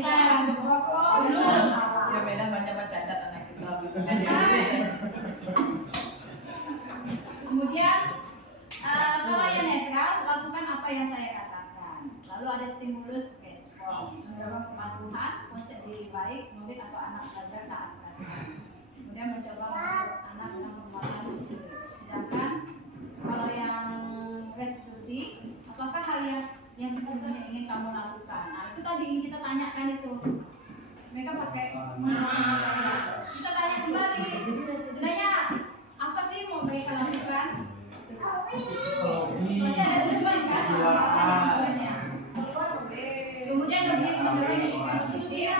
bukan berokok dan salah. Ya beda banyak cacat anak kita. Kemudian kalau yang netral, lakukan apa yang saya katakan. Lalu ada stimulus respon, mendorong kepatuhan, konsep diri baik, mungkin atau anak belajar taat peraturan. Kemudian mencoba membentuk anak dengan penguatan diri. Sedangkan kalau yang restitusi, apakah hal yang sesungguhnya ingin kamu lakukan? Nah, itu tadi ingin kita tanyakan itu. Mereka pakai kita tanya kembali. Sebenarnya apa sih mau mereka lakukan? Masih ada tujuan kan? Kita tanya tujuannya. Kemudian lebih mengenai sikap positif,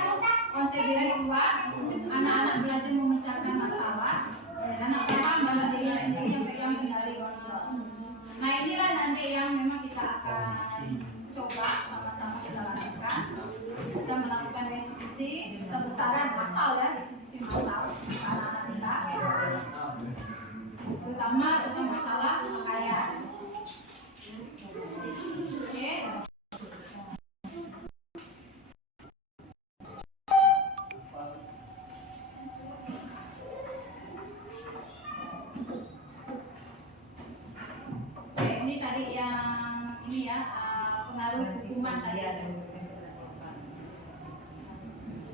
konsep diri kuat, anak-anak belajar memecahkan masalah, anak paham dalam diri sendiri yang pegang kendali kontrol. Nah inilah nanti yang memang kita akan coba sama-sama kita lakukan. Kita melakukan restitusi sebesar massal ya, restitusi massal anak-anak kita, terutama tentang masalah pakaian. Oke. Ini tadi yang ini ya pengaruh hukuman tadi.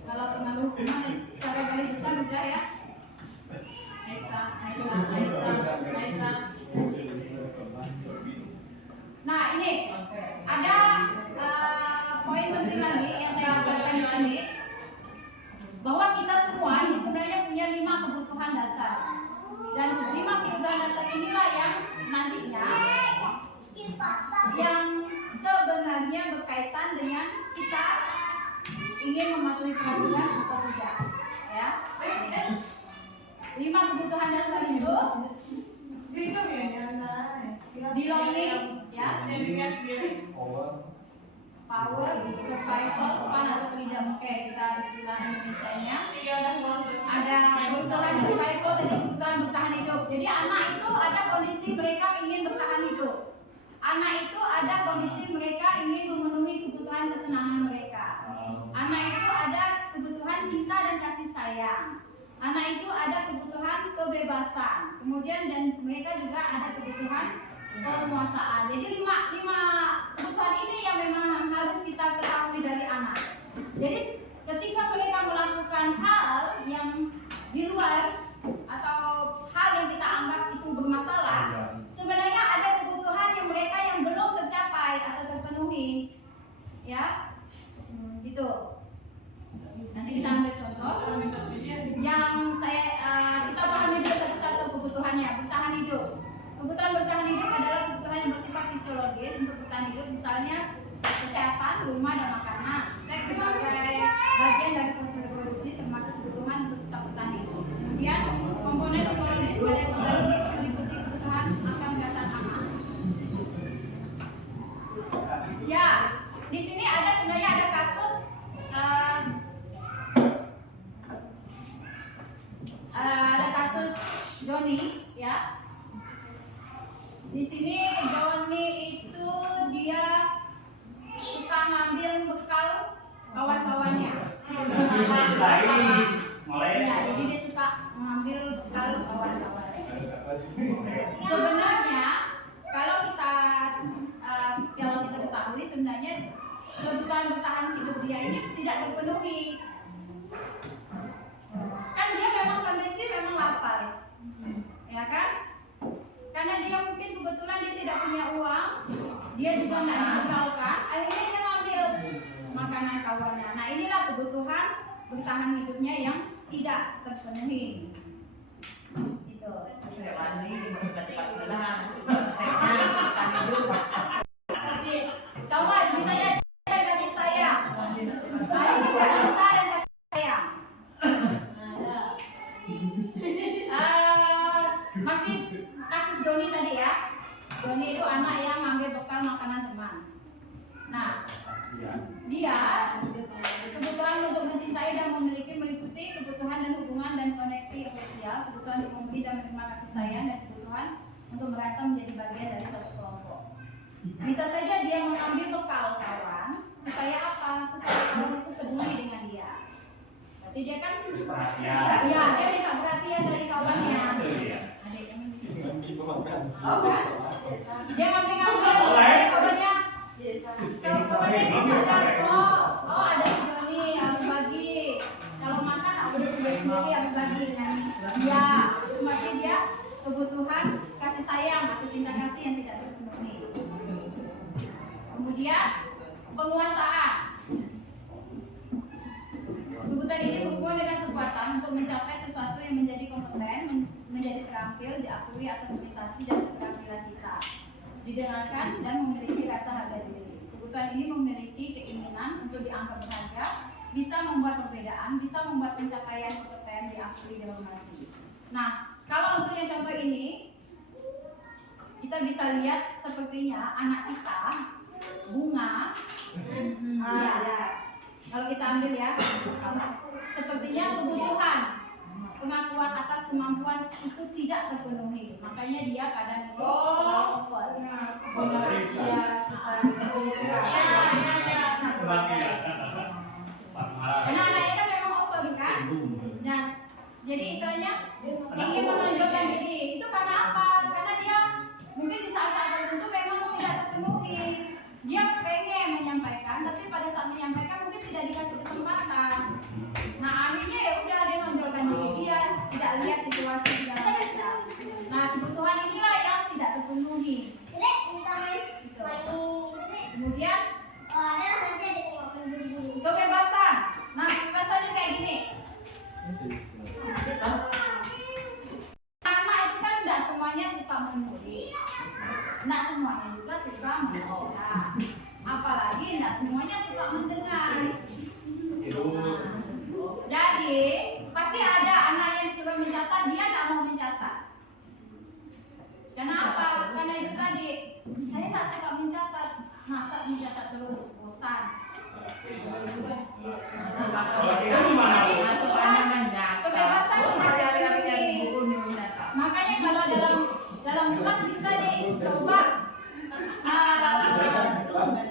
Kalau pengaruh hukuman tadi secara garis besar udah ya. Aisyah. Nah ini ada poin penting lagi yang saya lakukan di sini, bahwa kita semua ini sebenarnya punya 5 kebutuhan dasar, dan 5 kebutuhan dasar inilah yang nantinya yang sebenarnya berkaitan dengan kita ingin mematuhi peraturan atau tidak ya. 5 kebutuhan dasar itu belonging ya, power, survival, fun atau freedom. Oke, kita istilah Indonesianya ada kebutuhan survival dan kebutuhan bertahan hidup. Jadi anak itu ada kondisi mereka ingin bertahan hidup. Anak itu ada kondisi mereka ingin memenuhi kebutuhan kesenangan mereka. Anak itu ada kebutuhan cinta dan kasih sayang. Anak itu ada kebutuhan kebebasan. Kemudian dan mereka juga ada kebutuhan penguasaan. Jadi 5 kebutuhan ini yang memang harus kita ketahui dari anak. Jadi ketika mereka melakukan hal yang di luar atau hal yang kita anggap itu bermasalah, sebenarnya ada kebutuhan yang mereka yang belum tercapai atau terpenuhi, ya, gitu. Nanti kita ambil contoh yang kita pahami dulu satu-satu kebutuhannya. Bertahan hidup. Kebutuhan bertahan hidup adalah kebutuhan yang bersifat fisiologis untuk bertahan hidup, misalnya kesehatan, rumah dan makanan. Seks sebagai bagian dari proses reproduksi termasuk kebutuhan untuk tetap bertahan hidup. Kemudian komponen psikologis pada kebutuhan meliputi kebutuhan akan dasar aman. Ya, di sini ada sebenarnya ada kasus Joni ya. Di sini Joni itu dia suka ngambil bekal kawan-kawannya. Ya, jadi dia suka mengambil bekal kawan-kawannya. Sebenarnya kalau kita ketahui sebenarnya kebutuhan bertahan hidup dia ini tidak terpenuhi. Kan dia memang kondisi memang lapar, ya kan? Karena dia mungkin kebetulan dia tidak punya uang, dia juga tidak dibekalkan, akhirnya dia ngambil makanan kawannya. Nah inilah kebutuhan bertahan hidupnya yang tidak terpenuhi. Gitu. Sama misalnya kasih sayang, juga cinta dan kasih sayang. Masih kasus Doni tadi ya. Doni itu anak yang ngambil bekal makanan teman. Nah, dia kebutuhan untuk mencintai dan memiliki meliputi kebutuhan dan hubungan dan koneksi sosial, kebutuhan untuk memberi dan menerima kasih sayang, dan kebutuhan untuk merasa menjadi bagian dari suatu kelompok. Bisa saja dia mengambil bekal kawan supaya apa? Supaya kawan itu peduli perhatian. Iya, dia minta perhatian dari kawannya. Iya. Oh kan? Dia ngambil-ngambil dari kawannya. Kawannya bisa cari, oh ada si Joni, harus bagi. Kalau makan aku sendiri harus bagi dengan dia. Maksudnya dia kebutuhan kasih sayang atau cinta kasih yang tidak terpenuhi. Kemudian penguasaan. Kebutuhan ini berhubungan dengan kekuatan untuk mencapai sesuatu yang menjadi kompeten, menjadi terampil, diakui atas prestasi dan keterampilan kita, didengarkan dan memiliki rasa harga diri. Kebutuhan ini memiliki keinginan untuk dianggap berharga, bisa membuat perbedaan, bisa membuat pencapaian kompeten diakui dan dihormati. Nah, kalau untuk yang contoh ini, kita bisa lihat sepertinya anak kita, bunga, ya. Kalau kita ambil ya, sepertinya kebutuhan pengakuan atas kemampuan itu tidak terpenuhi, makanya dia kadang itu over. Karena anaknya kan memang over kan? Nah, jadi istilahnya ingin menonjolkan diri itu karena apa? Karena dia mungkin di saat-saat tertentu memang tidak terpenuhi. Dia pengen menyampaikan, tapi pada saat menyampaikan mungkin tidak dikasih kesempatan. Nah akhirnya ya udah dia menonjolkan diri dia, tidak lihat situasi segala macam. Nah kebutuhan inilah yang tidak terpenuhi. Gitu. Kemudian kebebasan. Nah kebebasan ini kayak gini. Anak itu kan tidak semuanya suka menulis, tidak semuanya juga suka membaca, apalagi tidak semuanya suka mendengar. Jadi pasti ada anak yang suka mencatat, dia tidak mau mencatat. Kenapa? Karena itu tadi saya tidak suka mencatat, masa mencatat terus bosan. Kebebasan tidak terpenuhi. Makanya kalau dalam kelas itu tadi coba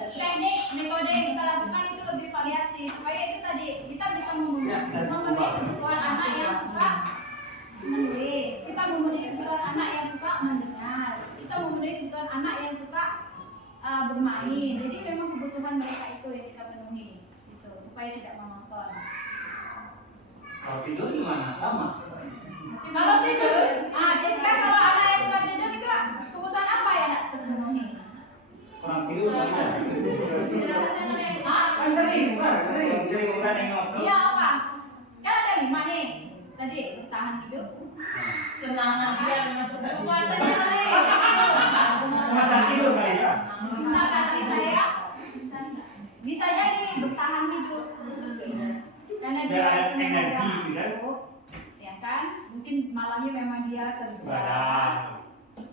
teknik metode yang kita lakukan itu lebih variasi supaya itu tadi kita bisa memenuhi kebutuhan anak yang suka menulis, kita memenuhi kebutuhan anak yang suka mendengar, kita memenuhi kebutuhan anak yang suka bermain. Jadi memang kebutuhan mereka itu yang kita penuhi gitu, supaya tidak monoton. Kalau tidur gimana? Sama. Kalau tidur, jadi kan kalau anak yang suka tidur itu kebutuhan apa yang tidak terpenuhi? Kurang tidur kali ya. Kan sering kita nengok. Iya apa? Kan ada 5 nih. Tadi bertahan hidup, Semangat dia masuk ke puasanya nih, Masa tidur kali ya. cinta kasih sayang, bisa jadi bertahan hidup. Karena dia Biar itu memang energi, udah gitu kan? mabuk, ya kan? Mungkin malamnya memang dia kerja. Badan.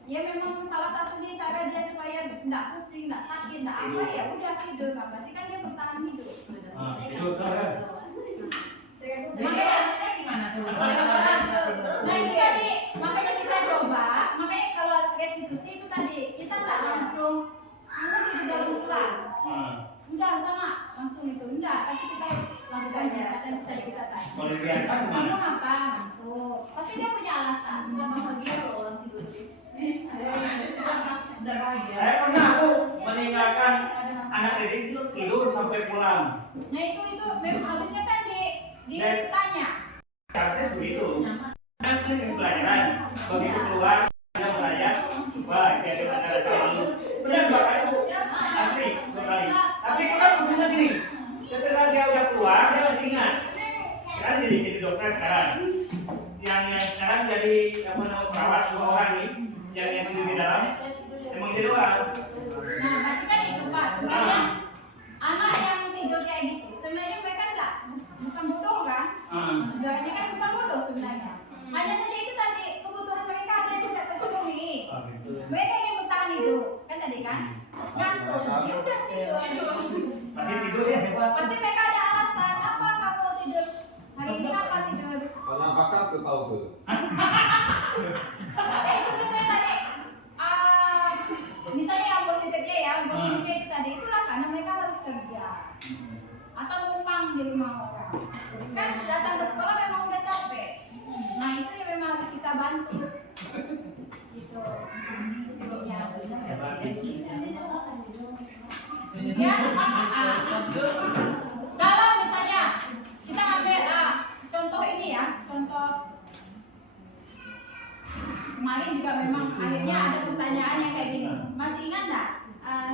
Ya memang salah satunya cara dia supaya tidak pusing, tidak sakit, tidak apa ya udah tidur. Nah, berarti kan dia bertahan hidup. Tidur kan? Jadi anaknya gimana solusinya? Nah ini tadi makanya kita coba, makanya kalau restitusi itu tadi kita tidak langsung tidur dalam kelas, enggak sama langsung itu enggak, tapi kita lakukan pendekatan tadi kita tadi. Kalau dibiarkan Kamu gimana? ngapa ngantuk? Pasti dia punya alasan. Mama dia kalau orang tidur terus. Saya pernah aku meninggalkan anak didik tidur sampai pulang. Nah itu memang harusnya kan ditanya. Harusnya begitu. Nanti pelajaran begitu keluar dia belajar, wah dia ada bicara sama benar dua kali asli 2 kali. Tapi kita punya gini, setelah dia udah keluar dia masih ingat. Sekarang jadi dokter sekarang. Yang sekarang jadi apa namanya perawat 2 orang nih, yang tidur di dalam, emang jadi orang. Nah berarti kan itu Pak, sebenarnya anak yang tidur kayak gitu, sebenarnya mereka bukan bodoh kan? Sebenarnya kan bukan bodoh sebenarnya. Hanya saja itu tadi kebutuhan mereka ada yang tidak terpenuhi. Mereka ingin bertahan hidup, kan tadi kan? Ngantuk, ya udah tidur. Tapi tidur ya hebat. Pasti mereka ada alasan, apa kamu tidur? Hari ini apa tidur? Karena bakat tuh tahu tuh. Itu misalnya tadi, misalnya yang positifnya ya, positifnya itu tadi, itulah karena mereka harus kerja atau numpang di rumah orang. Kan datang ke sekolah memang udah Nah itu yang memang harus kita bantu. Gitu. Ya. Ya, kalau misalnya kita ambil contoh ini ya, contoh kemarin juga memang akhirnya ada pertanyaan yang kayak gini. Masih ingat nggak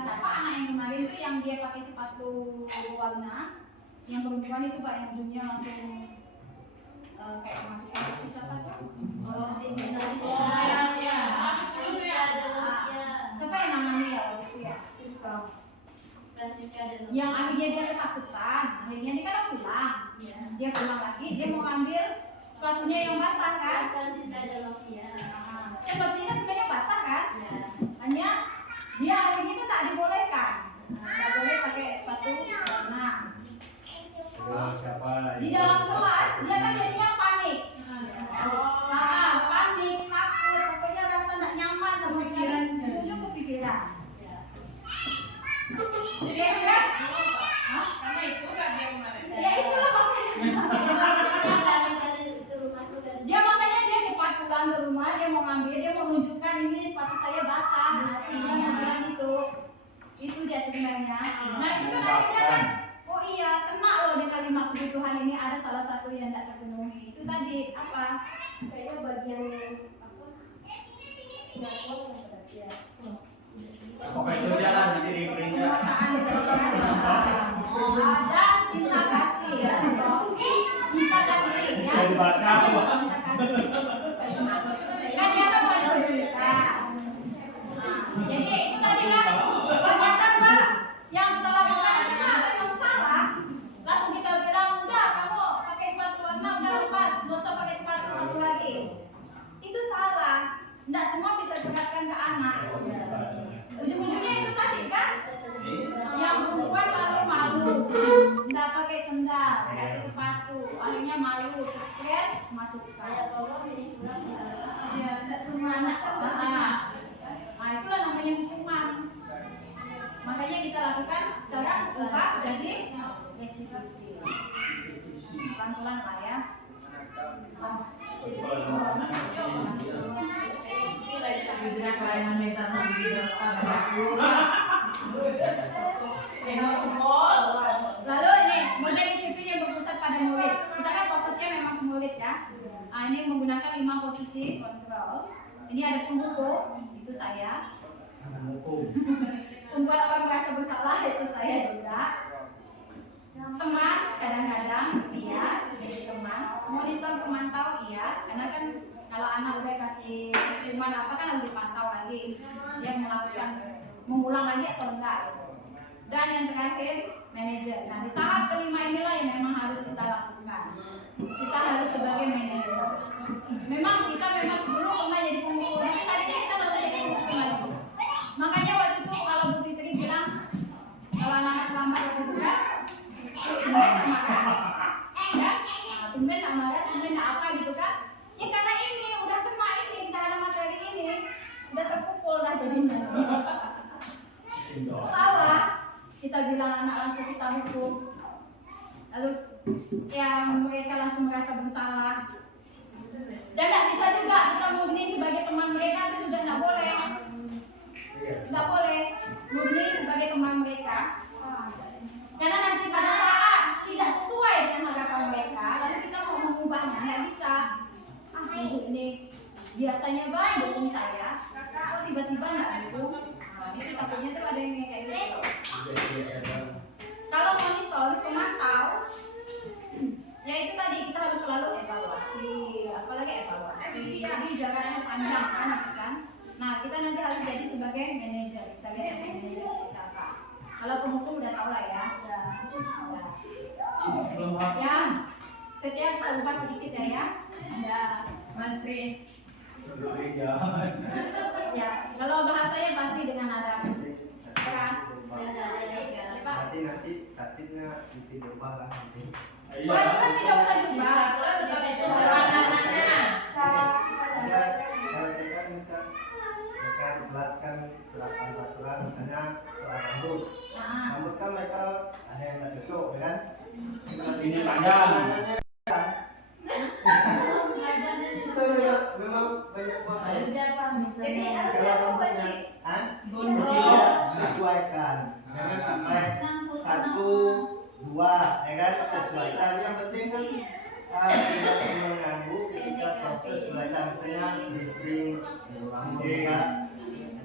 siapa anak yang kemarin tuh yang dia pakai sepatu warna, yang perempuan itu pak yang ujungnya langsung kayak masuk siapa sih? Siapa yang namanya ya waktu itu ya? Yang akhirnya dia ketakutan, akhirnya dia kan pulang, dia pulang lagi, dia mau ambil sepatunya yang basah kan? Sepatunya sebenarnya basah kan? Hanya dia akhirnya kan tak dibolehkan, tak boleh pakai sepatu warna. Di dalam kelas dia kan jadinya panik, panik, takut, pokoknya rasa tak nyaman sama pikiran, jujur kepikiran. Jadi enggak? Karena itu kan dia kemarin. Ya itulah dia makanya dia cepat pulang ke rumah, dia mau ngambil, dia mau nunjukkan ini sepatu saya basah, dia mau bilang itu dia sebenarnya. Nah itu kan akhirnya kan, oh iya kena loh dengan 5 kebutuhan ini ada salah satu yang tidak terpenuhi. Itu tadi apa? Kayaknya bagian apa? Pokoknya itu jalan jadi ringnya. Ada cinta kasih ya, cinta kasih ya. Baca apa? Kan dia kan mau cerita. Jadi itu tadi lah. Ternyata Mbak yang kita lakukan ini Mbak memang salah. Langsung kita bilang udah kamu pakai sepatu warna udah lepas, nggak usah pakai sepatu satu lagi. Itu salah. Nggak semua bisa terapkan ke anak. Ujung-ujungnya itu tadi kan yang perempuan lalu malu nggak pakai sendal, pakai sepatu, akhirnya malu, stres, masuk kayak ya nggak semua anak kan sama. Nah itulah namanya hukuman. Makanya kita lakukan sekarang ubah jadi restitusi. Pelan-pelan lah ya. Tidak kelainan mental Lalu ini model disiplin yang berpusat pada murid. Kita kan fokusnya memang ke murid ya. Nah, ini menggunakan 5 posisi kontrol. Ini ada penghukum, itu saya. Membuat orang merasa bersalah, itu saya juga. Teman, kadang-kadang iya, jadi teman. Monitor pemantau iya, karena kan kalau anak udah kasih hukuman apa kan harus dipantau lagi. Dia melakukan mengulang lagi atau enggak. Dan yang terakhir manajer. Nah di tahap kelima inilah yang memang harus kita lakukan. Kita harus sebagai manajer. Memang kita dulu pernah jadi pengurus, tapi saat ini kita nggak usah jadi pengurus lagi. Makanya waktu itu kalau Bu Fitri bilang kalau anak-anak terlambat waktu itu kan, tumben tak marah, ya, tumben tak marah, tumben tak apa gitu kan? Ya karena ini udah kena ini, kita ada materi ini, udah terpukul dah jadinya. Salah. Kita bilang anak langsung kita hukum, lalu yang mereka langsung merasa bersalah, dan tidak bisa juga kita murni sebagai teman mereka, itu juga tidak boleh, tidak boleh murni sebagai teman mereka, karena nanti pada saat tidak sesuai dengan harapan mereka, lalu kita mau mengubahnya tidak bisa. Ini biasanya bang dukung saya, kok tiba-tiba nggak dukung? Itu takutnya tuh ada yang kayak gitu. Kalau monitor, pemantau, ya itu tadi kita harus selalu evaluasi, apalagi evaluasi. Jadi jaraknya panjang kan. Nah kita nanti harus jadi sebagai manajer. Kita lihat manajer kita apa. Kalau penghukum udah tahu lah ya. Ya, setiap kita ubah sedikit ya. Ada Mantri. ya, kalau bahasanya pasti dengan nada keras. Nanti tatipnya diubah lah nanti. Peraturan tidak usah diubah. Peraturan tetap itu warna-warnanya. Kalau saya minta mereka jelaskan peraturan peraturan misalnya soal rambut. Rambut kan mereka ada yang nggak cocok, kan? Ini panjang. ya kan, sesuaikan. Yang penting kan tidak mengganggu ketika proses belajar, misalnya sering-sering rambut ya,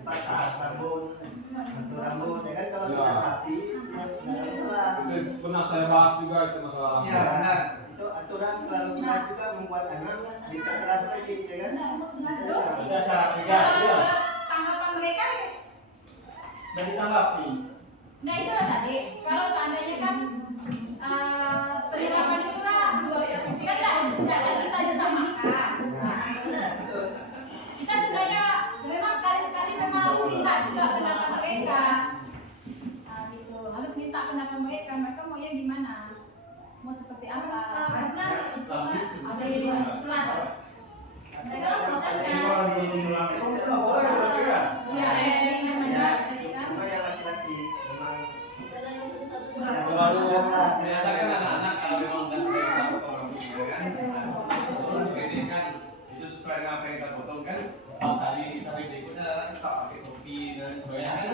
pas rambut, bentuk rambut, ya kan, kalau sudah rapi, ya nggak masalah. Itu pernah saya bahas juga itu masalah rambut. Ya benar. Itu aturan kalau keras juga membuat anak bisa keras lagi, ya kan? Terus Ada syarat juga, iya. tanggapan mereka, Dan ditanggapi. nah itu lah tadi. Kalau seandainya kan penerapan itu kan tidak bisa disamakan. Kita sebenarnya memang sekali-sekali memang minta juga pendapat mereka. Nah, gitu. Harus minta pendapat mereka. Mereka maunya gimana? Mau seperti apa? Karena ada yang kelas. Mereka kan protesnya. Ya, ini namanya kan. Cuma yang laki-laki memang Terlalu biasakan anak-anak kalau memang nggak tahu orang tua kan, ini kan itu sesuai dengan apa yang kita potong kan. Pas hari kita berikutnya kita pakai topi dan sebagainya kan.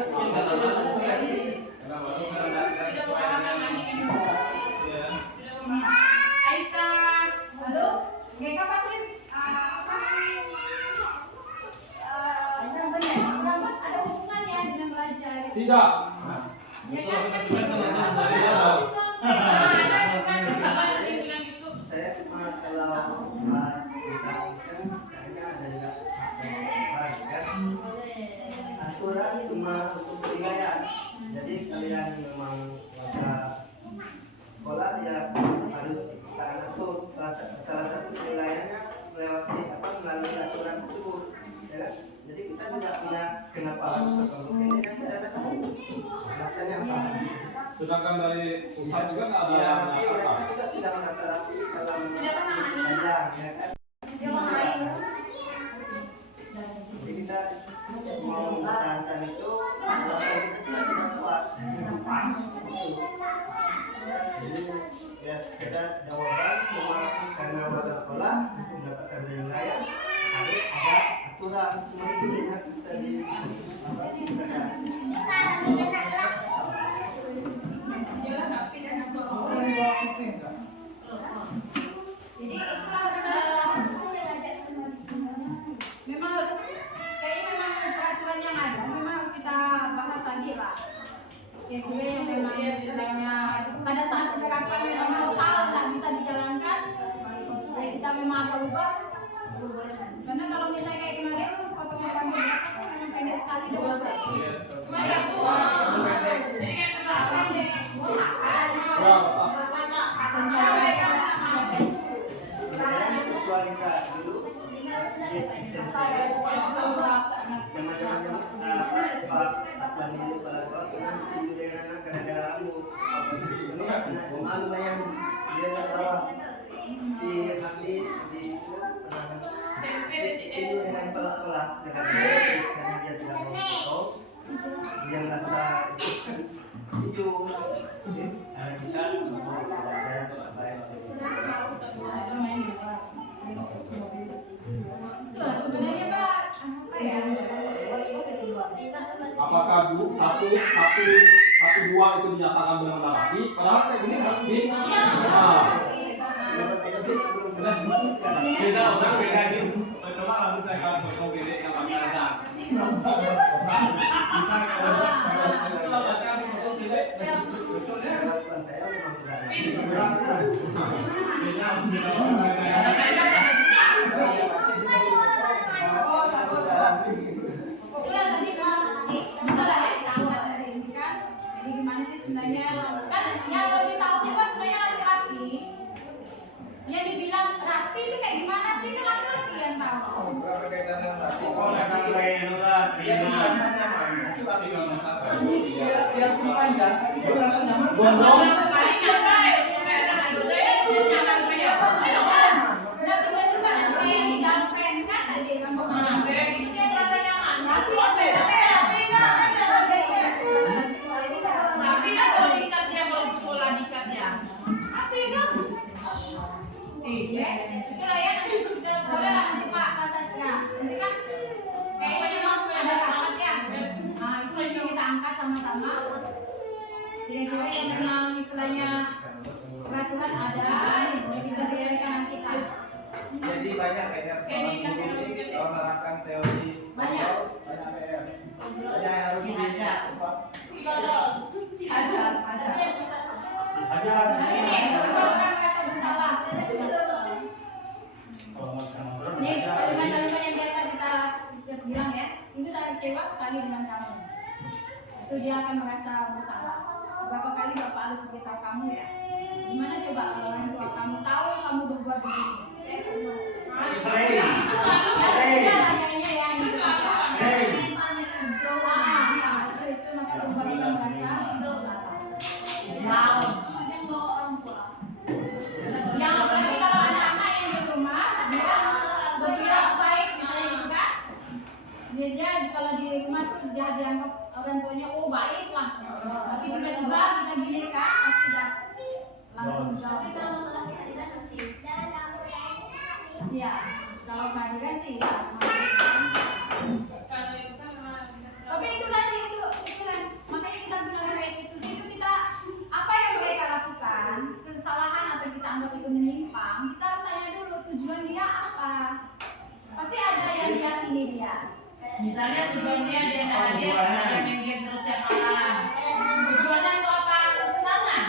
Karena baru kan sesuai dengan ya. Aisyah, halo, mereka pasti Gambus ada hubungannya dengan belajar. Tidak. Ya kan? saya cuma kalau pas kita kan kayaknya ada juga kan aturan cuma untuk penilaian. Jadi kalian memang warga sekolah ya harus atur salah satu penilaiannya melewati melalui aturan tersebut, ya kan? Jadi kita tidak punya kenapa harus tertentu ini kan kita ada alasannya apa? Sedangkan dari pusat juga nggak ada Ya, apa. mereka juga sudah merasa rapi dalam Tidak pernah panjang, ya kan? Dia mau main. Jadi kita mau mempertahankan itu, alasan kita tidak kuat. Jadi ya kita jawaban cuma karena warga sekolah untuk mendapatkan wilayah harus ada aturan, cuma itu tidak bisa Jadi memang harus kayaknya memang peraturan yang ada memang harus kita bahas lagi lah. Kira-kira yang memang istilahnya pada saat penerapan memang total nggak bisa dijalankan, ya kita memang akan ubah. Karena kalau misalnya kayak kemarin potong-potong beberapa kan memang pendek sekali doang. Cuma satu. Jadi kan setelah pendek, sesuaikan dulu lumayan dia nggak tahu si Hafiz itu dengan kepala sekolah dengan karena dia tidak mau potong, dia merasa itu karena kita semua belajar baik. Sebenarnya Pak, apa ya? Apakah dulu satu dua itu dinyatakan benar-benar rapi? Padahal kayak gini rapi. Nah, Beda orang beda gitu. Coba rambut saya kalau potong beda yang pakai ada. Bisa Itulah tadi bisa lah ya diangkat dari ini kan. Jadi gimana sih sebenarnya kan yang lebih tahu juga sebenarnya laki-laki. Yang dibilang rapi itu kayak gimana sih kan laki-laki yang tahu. Nah, bisa juga nanti yang di dalam pen kan ada yang ngomong. Itu dia merasa nyaman. Tapi kalau diikat dia mau sekolah diikat ya. Tapi dong. Itulah ya. Kita boleh lah nanti Pak batasnya. Nanti kan kayaknya memang ada angkat ya. Nah, itu nanti kita angkat sama-sama. Kira-kira yang memang istilahnya peraturan ada, kita berikan kanan kita. Jadi banyak sekolah ini kalau menerapkan teori Banyak. banyak yang harus Aja. Ini kalau orang merasa bersalah. Kalau nggak bisa ngobrol, Nih, aja. kalimat-kalimat yang biasa kita bilang ya, ibu sangat kecewa sekali dengan kamu. Itu dia akan merasa bersalah. Berapa kali bapak harus beritahu kamu ya? Gimana coba kalau orang tua kamu tahu kamu berbuat begini? Sering. Itu selalu ya, beda lah kayaknya ya. Itu selalu. Hei. Itu makanya bapak akan merasa bersalah. Wow. Yang apalagi kalau anak-anak yang di rumah dia berperilaku baik misalnya gitu kan, dia kalau di rumah tuh dia dianggap orang tuanya oh baik lah, tapi tiba-tiba kita gini kan pasti dah langsung jauh. Iya, kalau kehadiran sih ya. Tapi itu tadi itu kan makanya kita gunakan restitusi itu kita apa yang mereka lakukan kesalahan atau kita anggap itu menyimpang, kita harus tanya dulu tujuan dia apa. Pasti ada yang diyakini dia. Misalnya tujuannya dia main game terus tiap malam. Tujuannya itu apa? Kesenangan.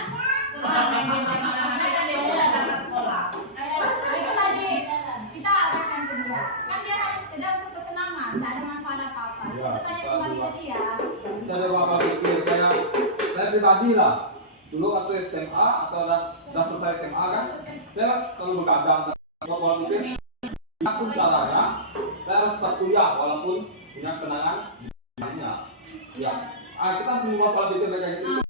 Setelah main game tiap malam, tapi kan dia udah berangkat sekolah. Itu tadi kita arahkan ke dia. Kan dia hanya sekedar untuk kesenangan, tidak ada manfaat apa-apa. Kita tanya kembali ke dia. Saya bapak pikir kayak saya pribadi lah dulu waktu SMA atau udah selesai SMA kan saya selalu begadang bapak pikir apapun caranya saya harus tetap kuliah walaupun punya kesenangan banyak ya kita harus mengubah pola pikir kayak gitu.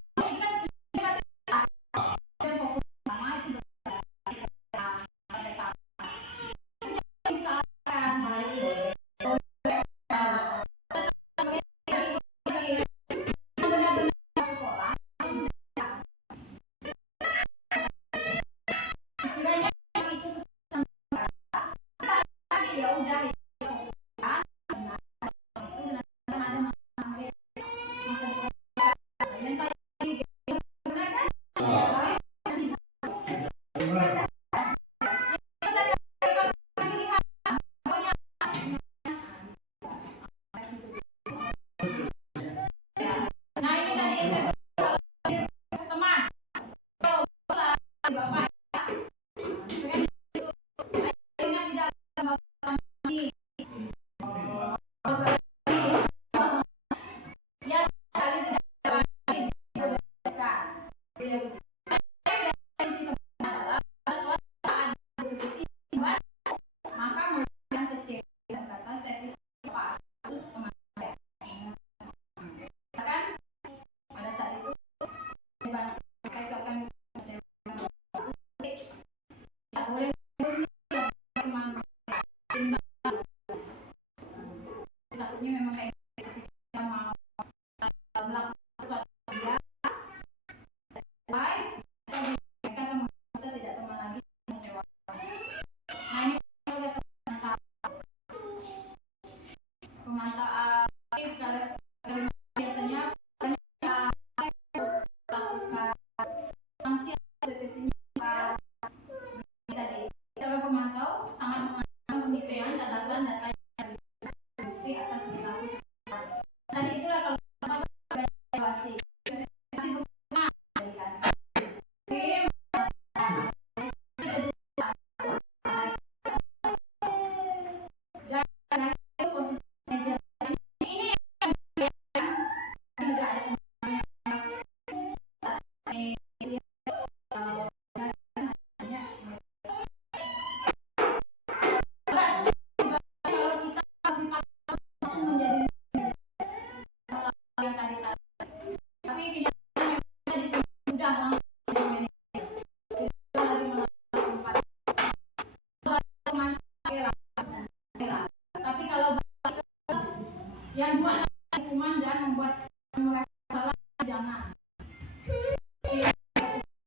Yang buat hukuman dan membuat merasa salah jangan.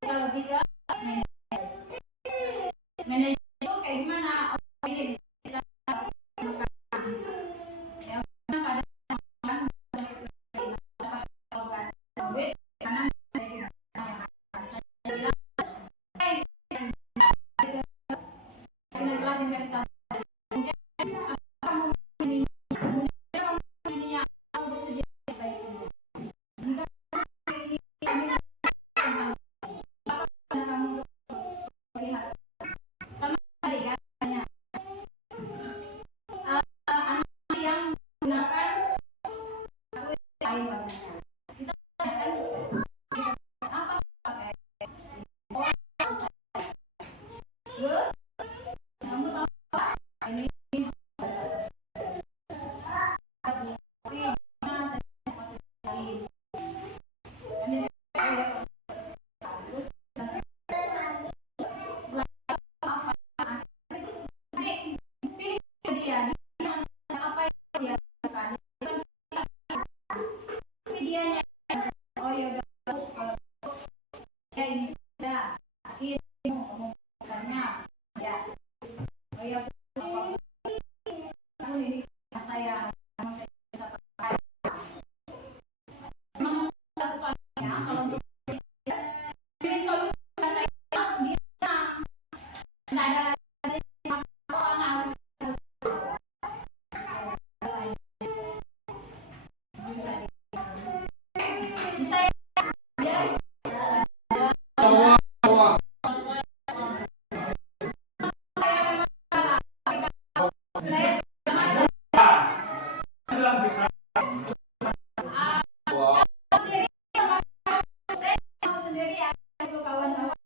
Kalau kita manajer itu kayak gimana? Oh, ini bisa ya pada duit karena jelasin ke kita. Ini ininya aku bersedia baik ini. Jika ini kamu lihat sama tadi kan hanya anak yang menggunakan lain warnanya. Kita tanyakan apa pakai. Terus kamu tahu ini videonya. Oh ya udah, kalau ya ini sudah akhir bukannya ya. Oh ya aku ini saya bisa pakai. Memang sesuatunya kalau untuk bikin solusi saya dia nggak ada bisa ya Wah, wah. Wah. mau sendiri ya itu kawan-kawan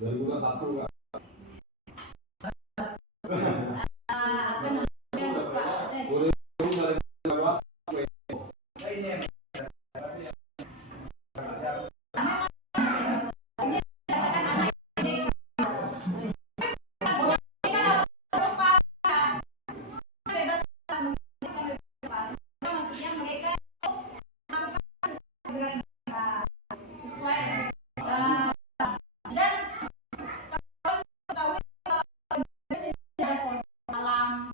2001 kan. Apa namanya Pak? Dari 2012 maksudnya mereka sesuai dan kalau ketahui ada alam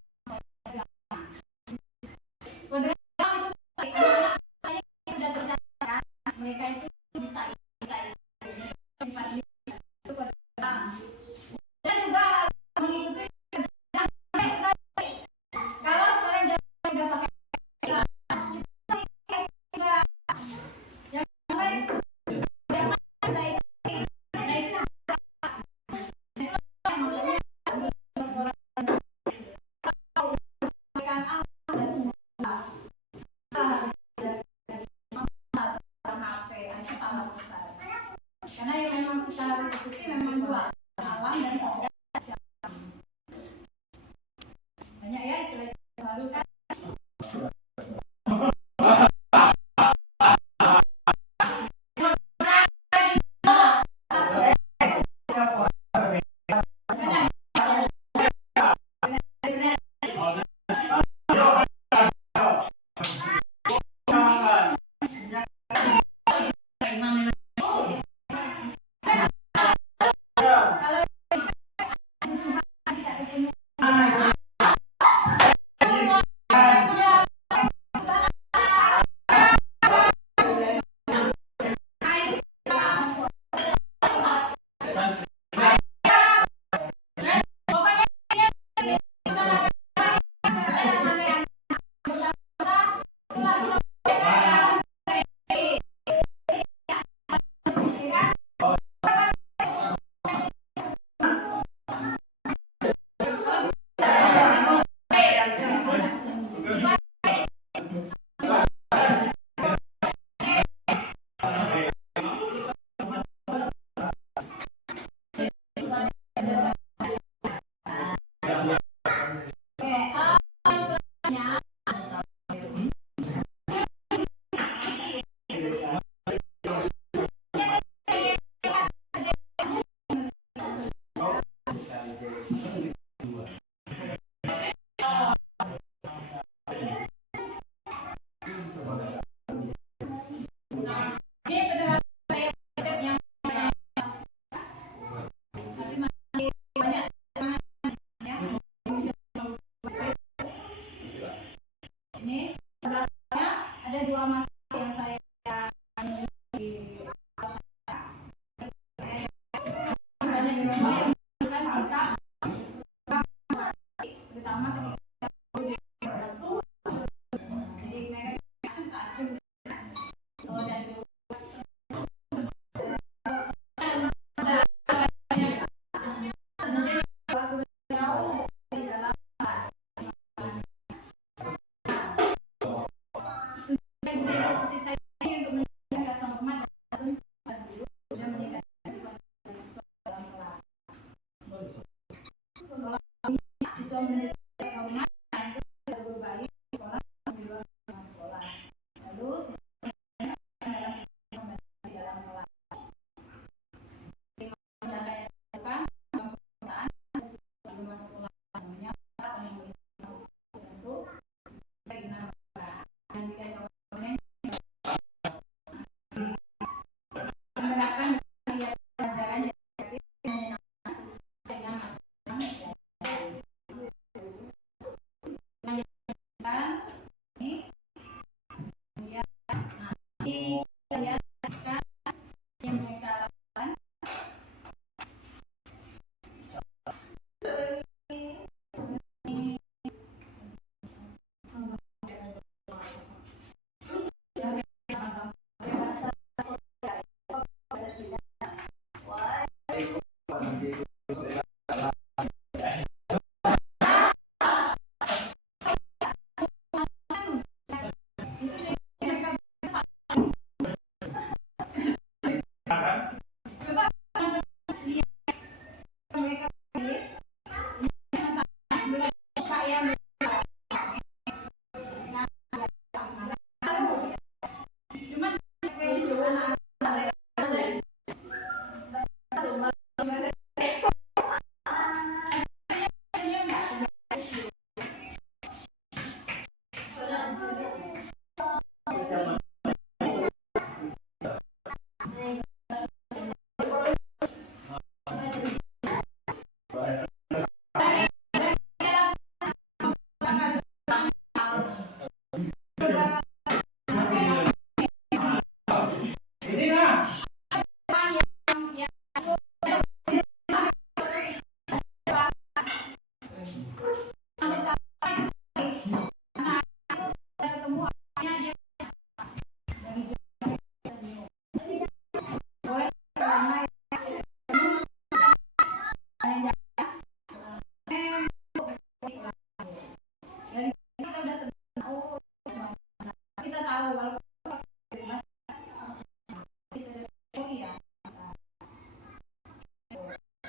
pada itu anak-anak saya sudah tercatat mereka itu bisa sifat itu dan juga mengikuti kalau sekarang udah pakai karena yang memang kita harus ikuti memang dua alam dan saudara banyak ya istilah baru kan. Ini sebenarnya ada dua masalah yang saya banyak di rumah yang menunjukkan sikap terutama ketika jadi mereka acung kalau dari siswa menjadi hormat dan berbalik sekolah kedua sekolah lalu di dalam kelas menyampaikan pemeriksaan sebelum masuk kelas namanya tentu dan tidak menerapkan pelajaran yang dengan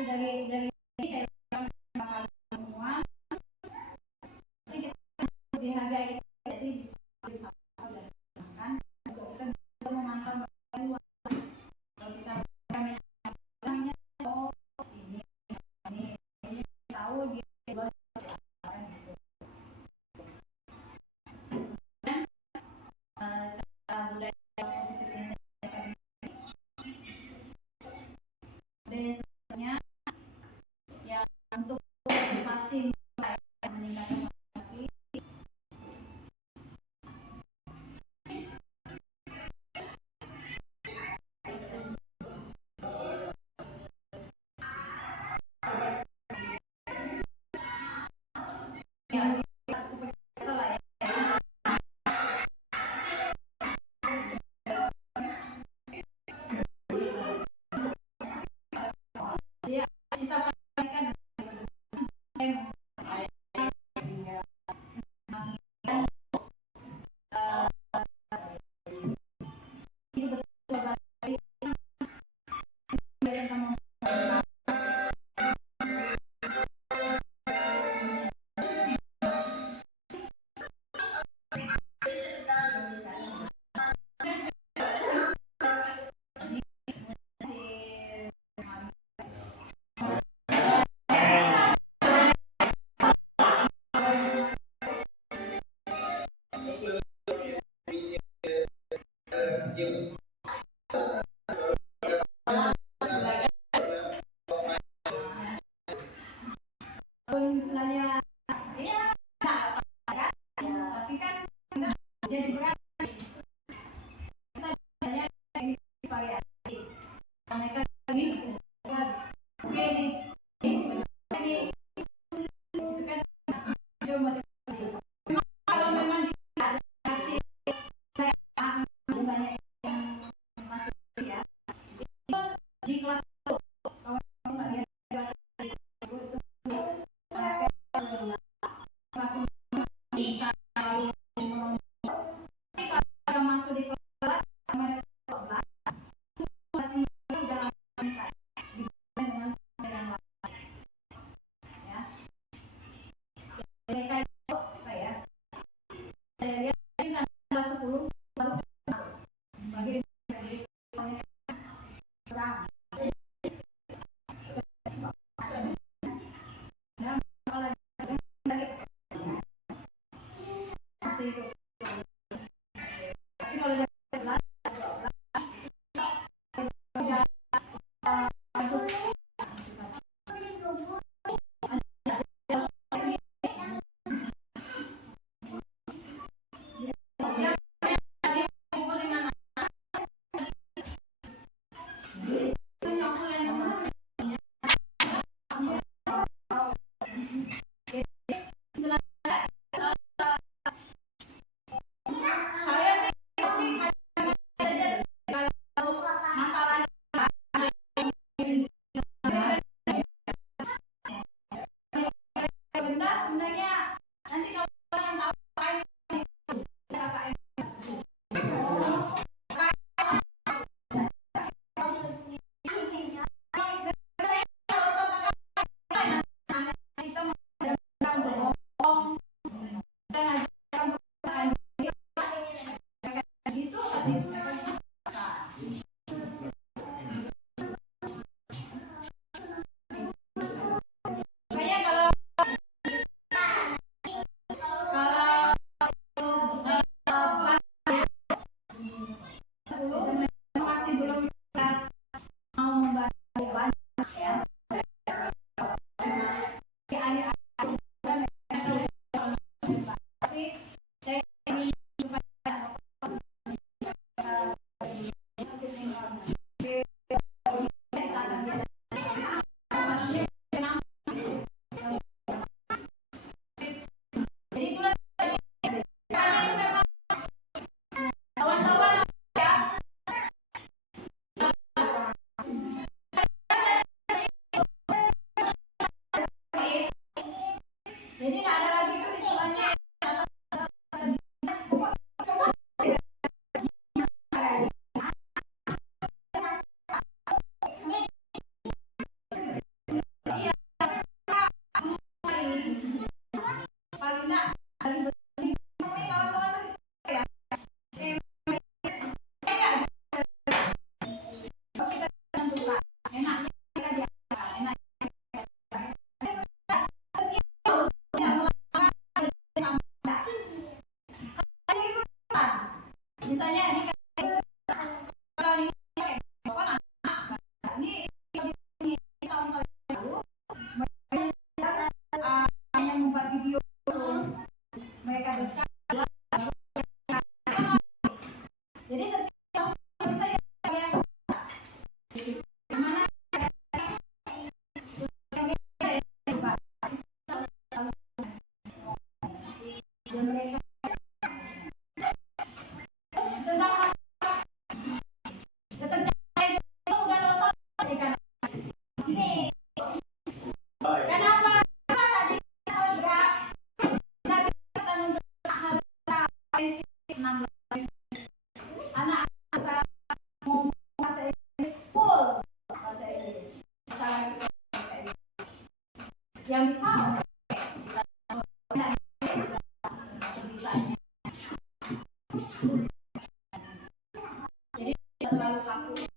dari saya bilang semua tapi kita dihargai sih bisa kan untuk kita bisa memantau kalau kita orangnya oh ini tahu dia luar biasa gitu. Dan cara budaya positif yang saya biasanya ya untuk motivasi meningkatkan motivasi ya seperti biasa lah ya dia kita pastikan itu betul yang bisa jadi terlalu kaku.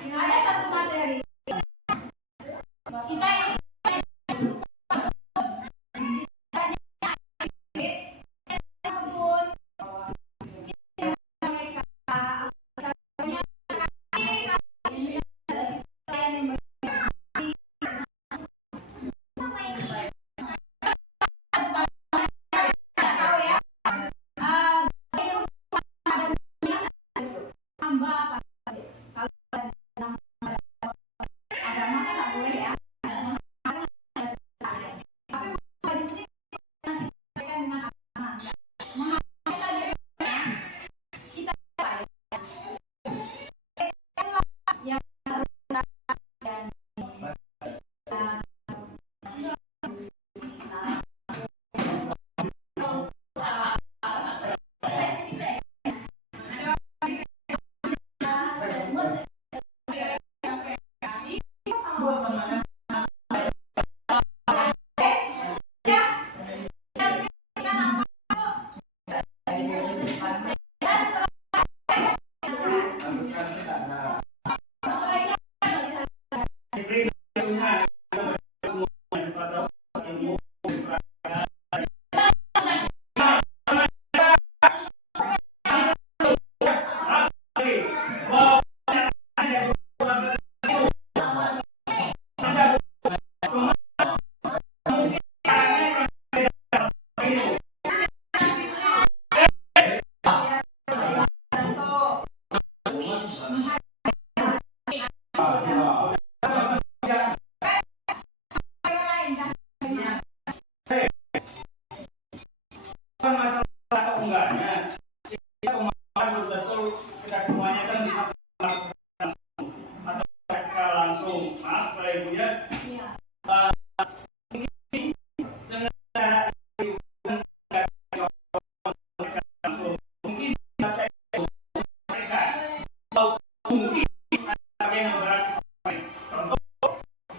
Ada satu materi kita ini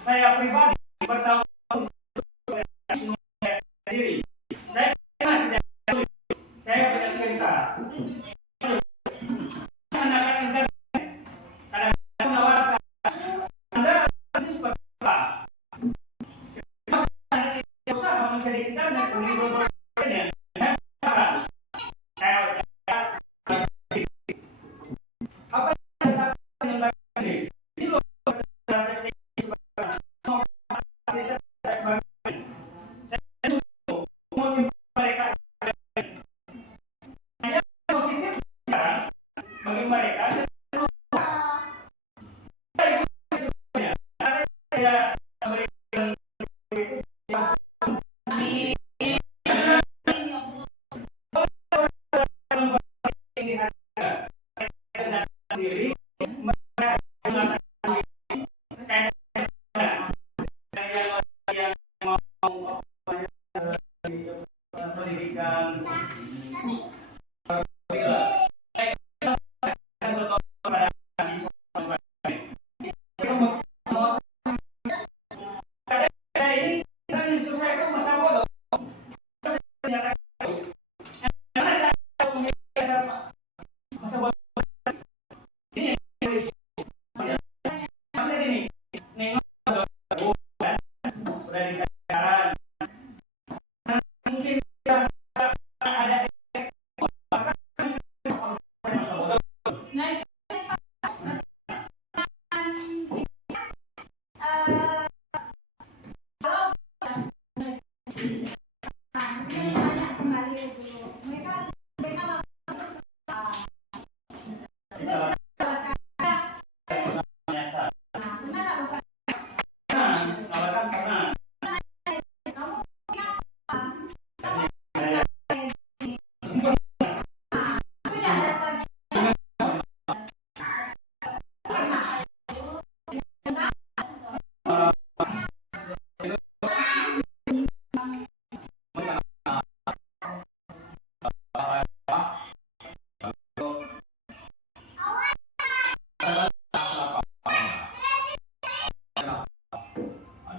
saya pribadi bertahun sendiri. Saya masih saya punya cerita. Menggunakan internet, kadang-kadang menawarkan Anda seperti apa?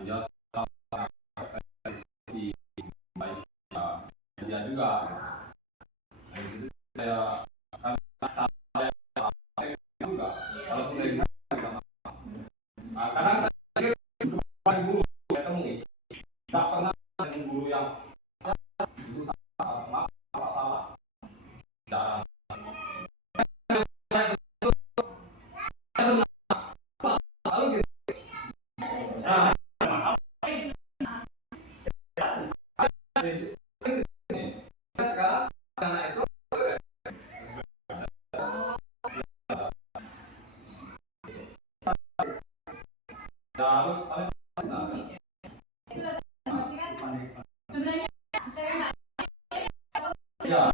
dia si baik dia juga. Nah, di situ saya juga kalau dari nah, kadang saya paling guru saya temui tidak pernah dengan guru yang itu salah apa salah jarang. Sekarang karena itu harus Sebenarnya cewek nggak ya.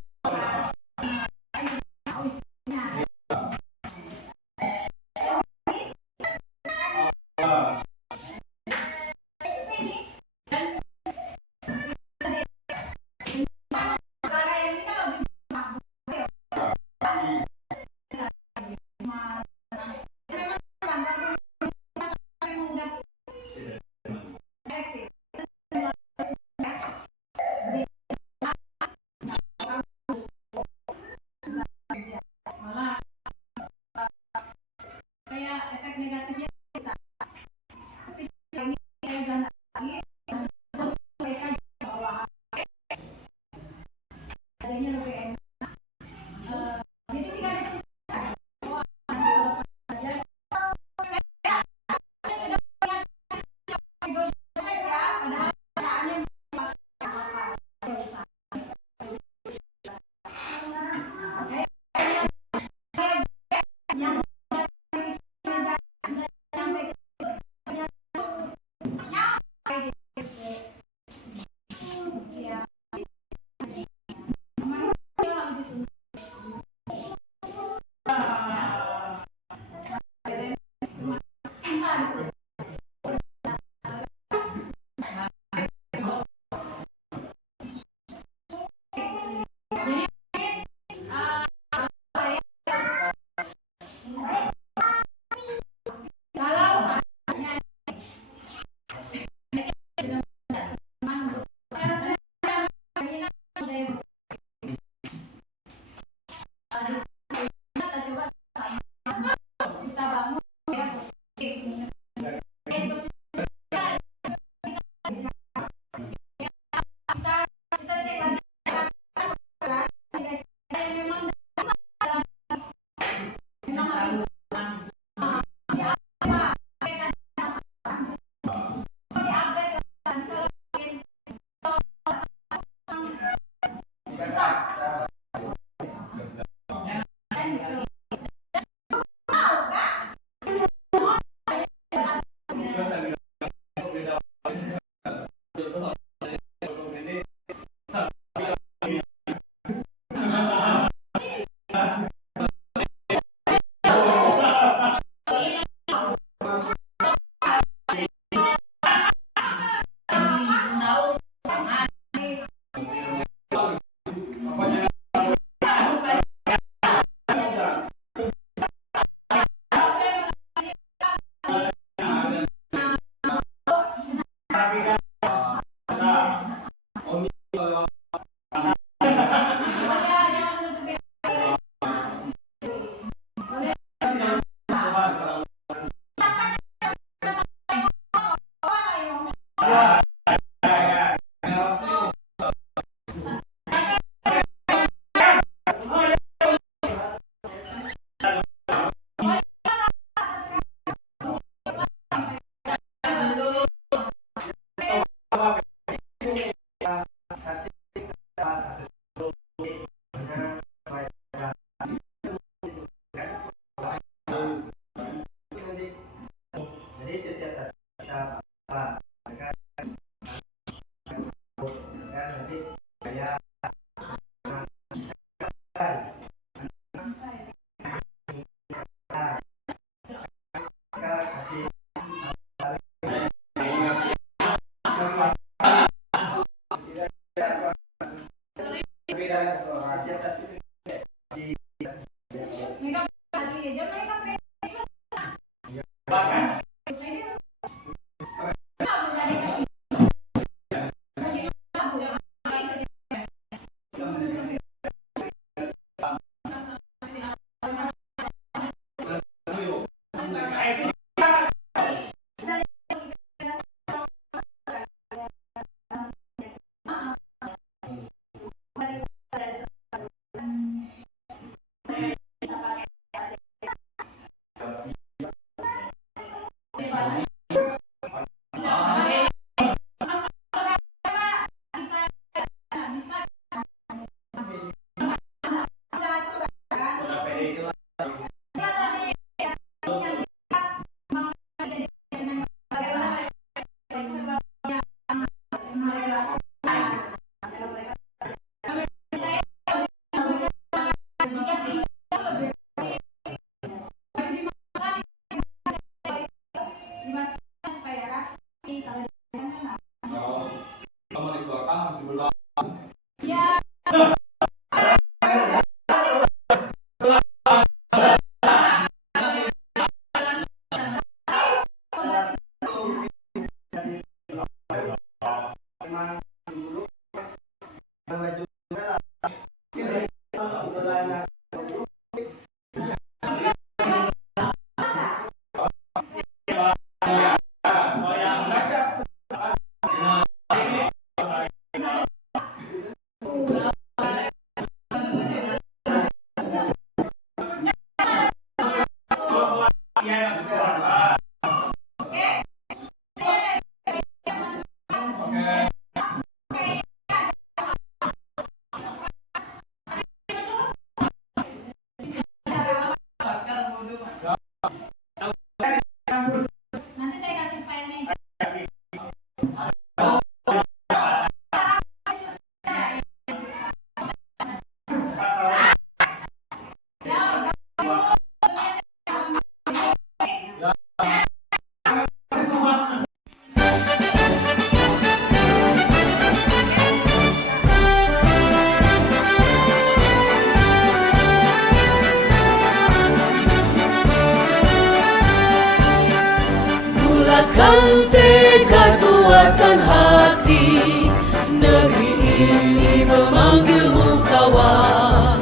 Bulatkan tekad, kuatkan hati, negeri ini memanggilmu kawan.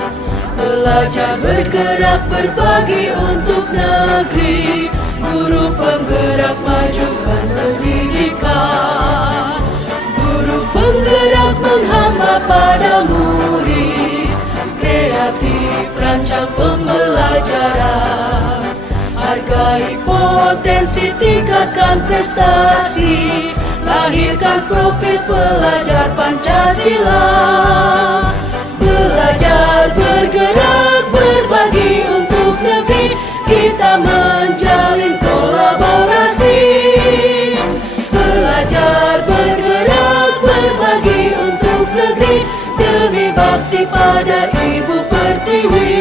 Belajar bergerak berbagi untuk negeri, guru penggerak majukan pendidikan. Guru penggerak menghamba pada murid, kreatif rancang pembelajaran. Hargai potensi, tingkatkan prestasi, lahirkan profil pelajar Pancasila. Belajar bergerak berbagi untuk negeri, kita menjalin kolaborasi. Belajar bergerak berbagi untuk negeri, demi bakti pada Ibu Pertiwi.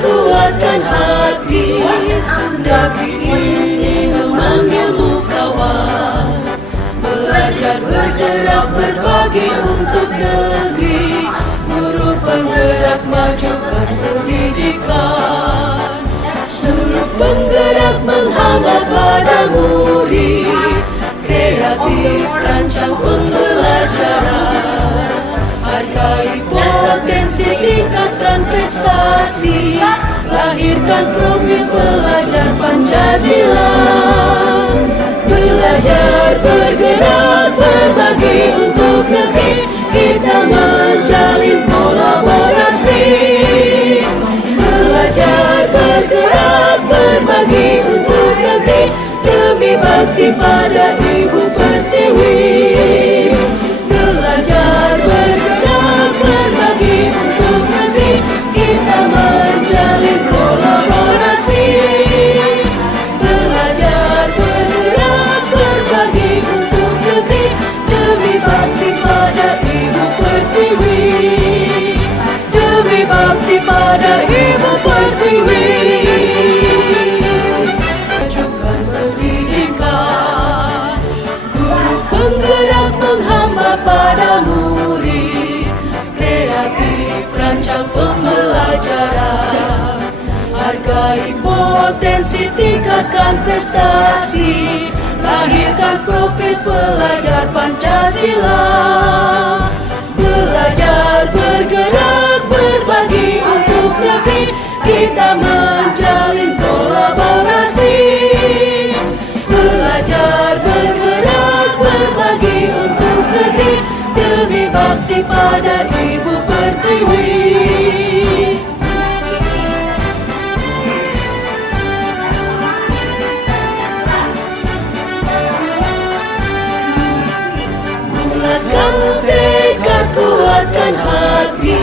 Kuatkan hati, negeri ini memanggilmu kawan. Belajar bergerak berbagi untuk negeri, guru penggerak majukan pendidikan. Guru penggerak menghamba pada murid, kreatif rancang pembelajaran. Hargai potensi, tingkatkan prestasi, lahirkan profil pelajar Pancasila. Belajar bergerak berbagi untuk negeri, kita menjalin kolaborasi. Belajar bergerak berbagi untuk negeri, demi bakti pada Ibu Pertiwi. Belajar bergerak berbagi untuk negeri, kita menjalin kolaborasi. Belajar bergerak berbagi untuk negeri, demi bakti pada Ibu Pertiwi. Demi bakti pada Ibu Pertiwi. Majukan pendidikan, guru penggerak menghamba pada murid, kreatif rancang pembelajaran. Hargai potensi, tingkatkan prestasi, lahirkan profil pelajar Pancasila. Belajar bergerak berbagi untuk negeri, kita menjalin kolaborasi. Belajar bergerak berbagi untuk negeri, demi bakti pada Ibu Pertiwi. Bulatkan tekad, kuatkan hati,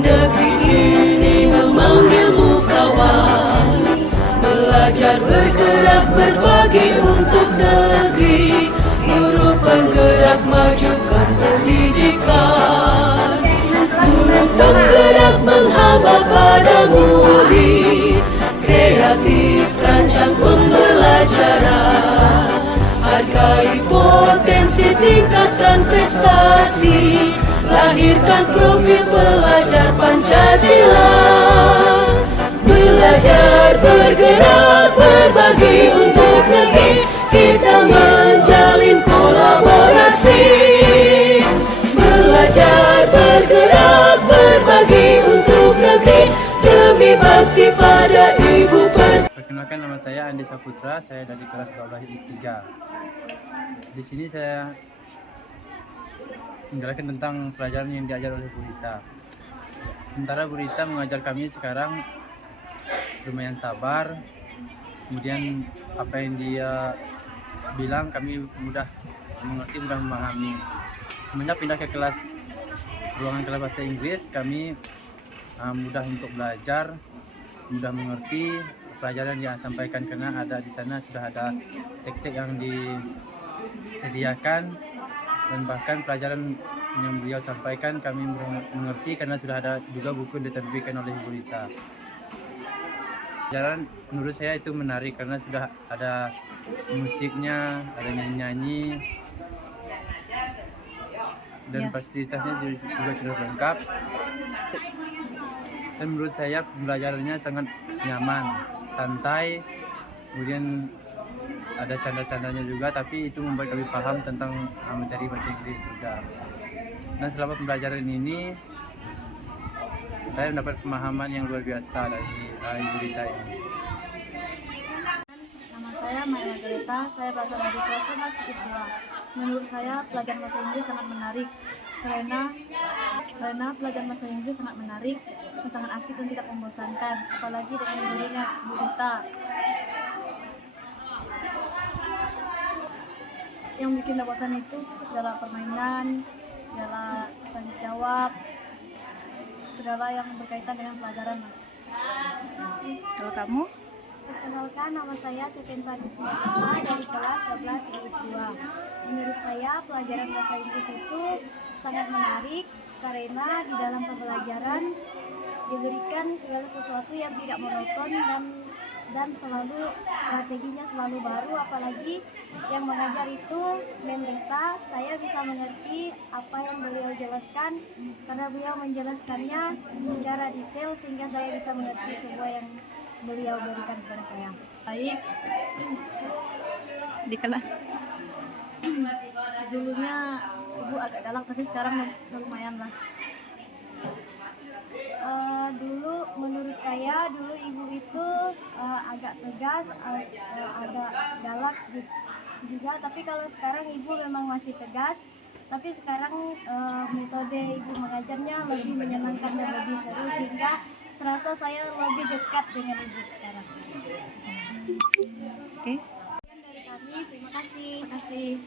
negeri ini memanggilmu kawan. Belajar bergerak berbagi untuk negeri, guru penggerak majukan pendidikan. Guru penggerak menghamba pada murid, kreatif rancang pembelajaran. Hargai potensi, tingkatkan prestasi, lahirkan profil pelajar Pancasila. Belajar bergerak berbagi untuk negeri, kita menjalin kolaborasi. Belajar bergerak berbagi untuk negeri, demi bakti pada Ibu Pertiwi. Perkenalkan, nama saya Andi Saputra, saya dari kelas 12 IS3. Di sini saya menjelaskan tentang pelajaran yang diajar oleh Bu Rita. Sementara Bu Rita mengajar kami sekarang lumayan sabar, kemudian apa yang dia bilang kami mudah mengerti, mudah memahami. semenjak pindah ke ruangan kelas bahasa Inggris, kami mudah untuk belajar, mudah mengerti pelajaran yang disampaikan karena ada di sana sudah ada teknik yang disediakan, dan bahkan pelajaran yang beliau sampaikan kami mengerti karena sudah ada juga buku yang diterbitkan oleh Ibu Rita. Pelajaran menurut saya itu menarik karena sudah ada musiknya, ada nyanyi-nyanyi, dan fasilitasnya juga sudah lengkap. Dan menurut saya pembelajarannya sangat nyaman, santai, kemudian ada canda-candanya juga, tapi itu membuat kami paham tentang materi bahasa Inggris juga. Dan selama pembelajaran ini saya mendapat pemahaman yang luar biasa dari Ibu Rita ini. Nama saya Maya Greta, saya berasal dari kelas 11 IPS 2. Menurut saya pelajaran bahasa Inggris sangat menarik karena pelajaran bahasa Inggris sangat menarik dan sangat asik dan tidak membosankan, apalagi dengan gurunya Bu Rita. Yang bikin tidak bosan itu segala permainan, segala tanya jawab, segala yang berkaitan dengan pelajaran. Kalau kamu? Perkenalkan, nama saya Sepenta Gusnia dari kelas 11 IPS 2. Menurut saya pelajaran bahasa Inggris itu sangat menarik karena di dalam pembelajaran diberikan segala sesuatu yang tidak monoton dan selalu strateginya selalu baru, apalagi yang mengajar itu Rita. Saya bisa mengerti apa yang beliau jelaskan karena beliau menjelaskannya secara detail sehingga saya bisa mengerti semua yang beliau berikan kepada saya. Baik di kelas. Dulunya ibu agak galak tapi sekarang lumayan lah. Dulu menurut saya ibu itu agak tegas, agak galak juga, tapi kalau sekarang ibu memang masih tegas, tapi sekarang metode ibu mengajarnya lebih menyenangkan dan lebih seru sehingga serasa saya lebih dekat dengan ibu sekarang. Oke. Dari kami, terima kasih.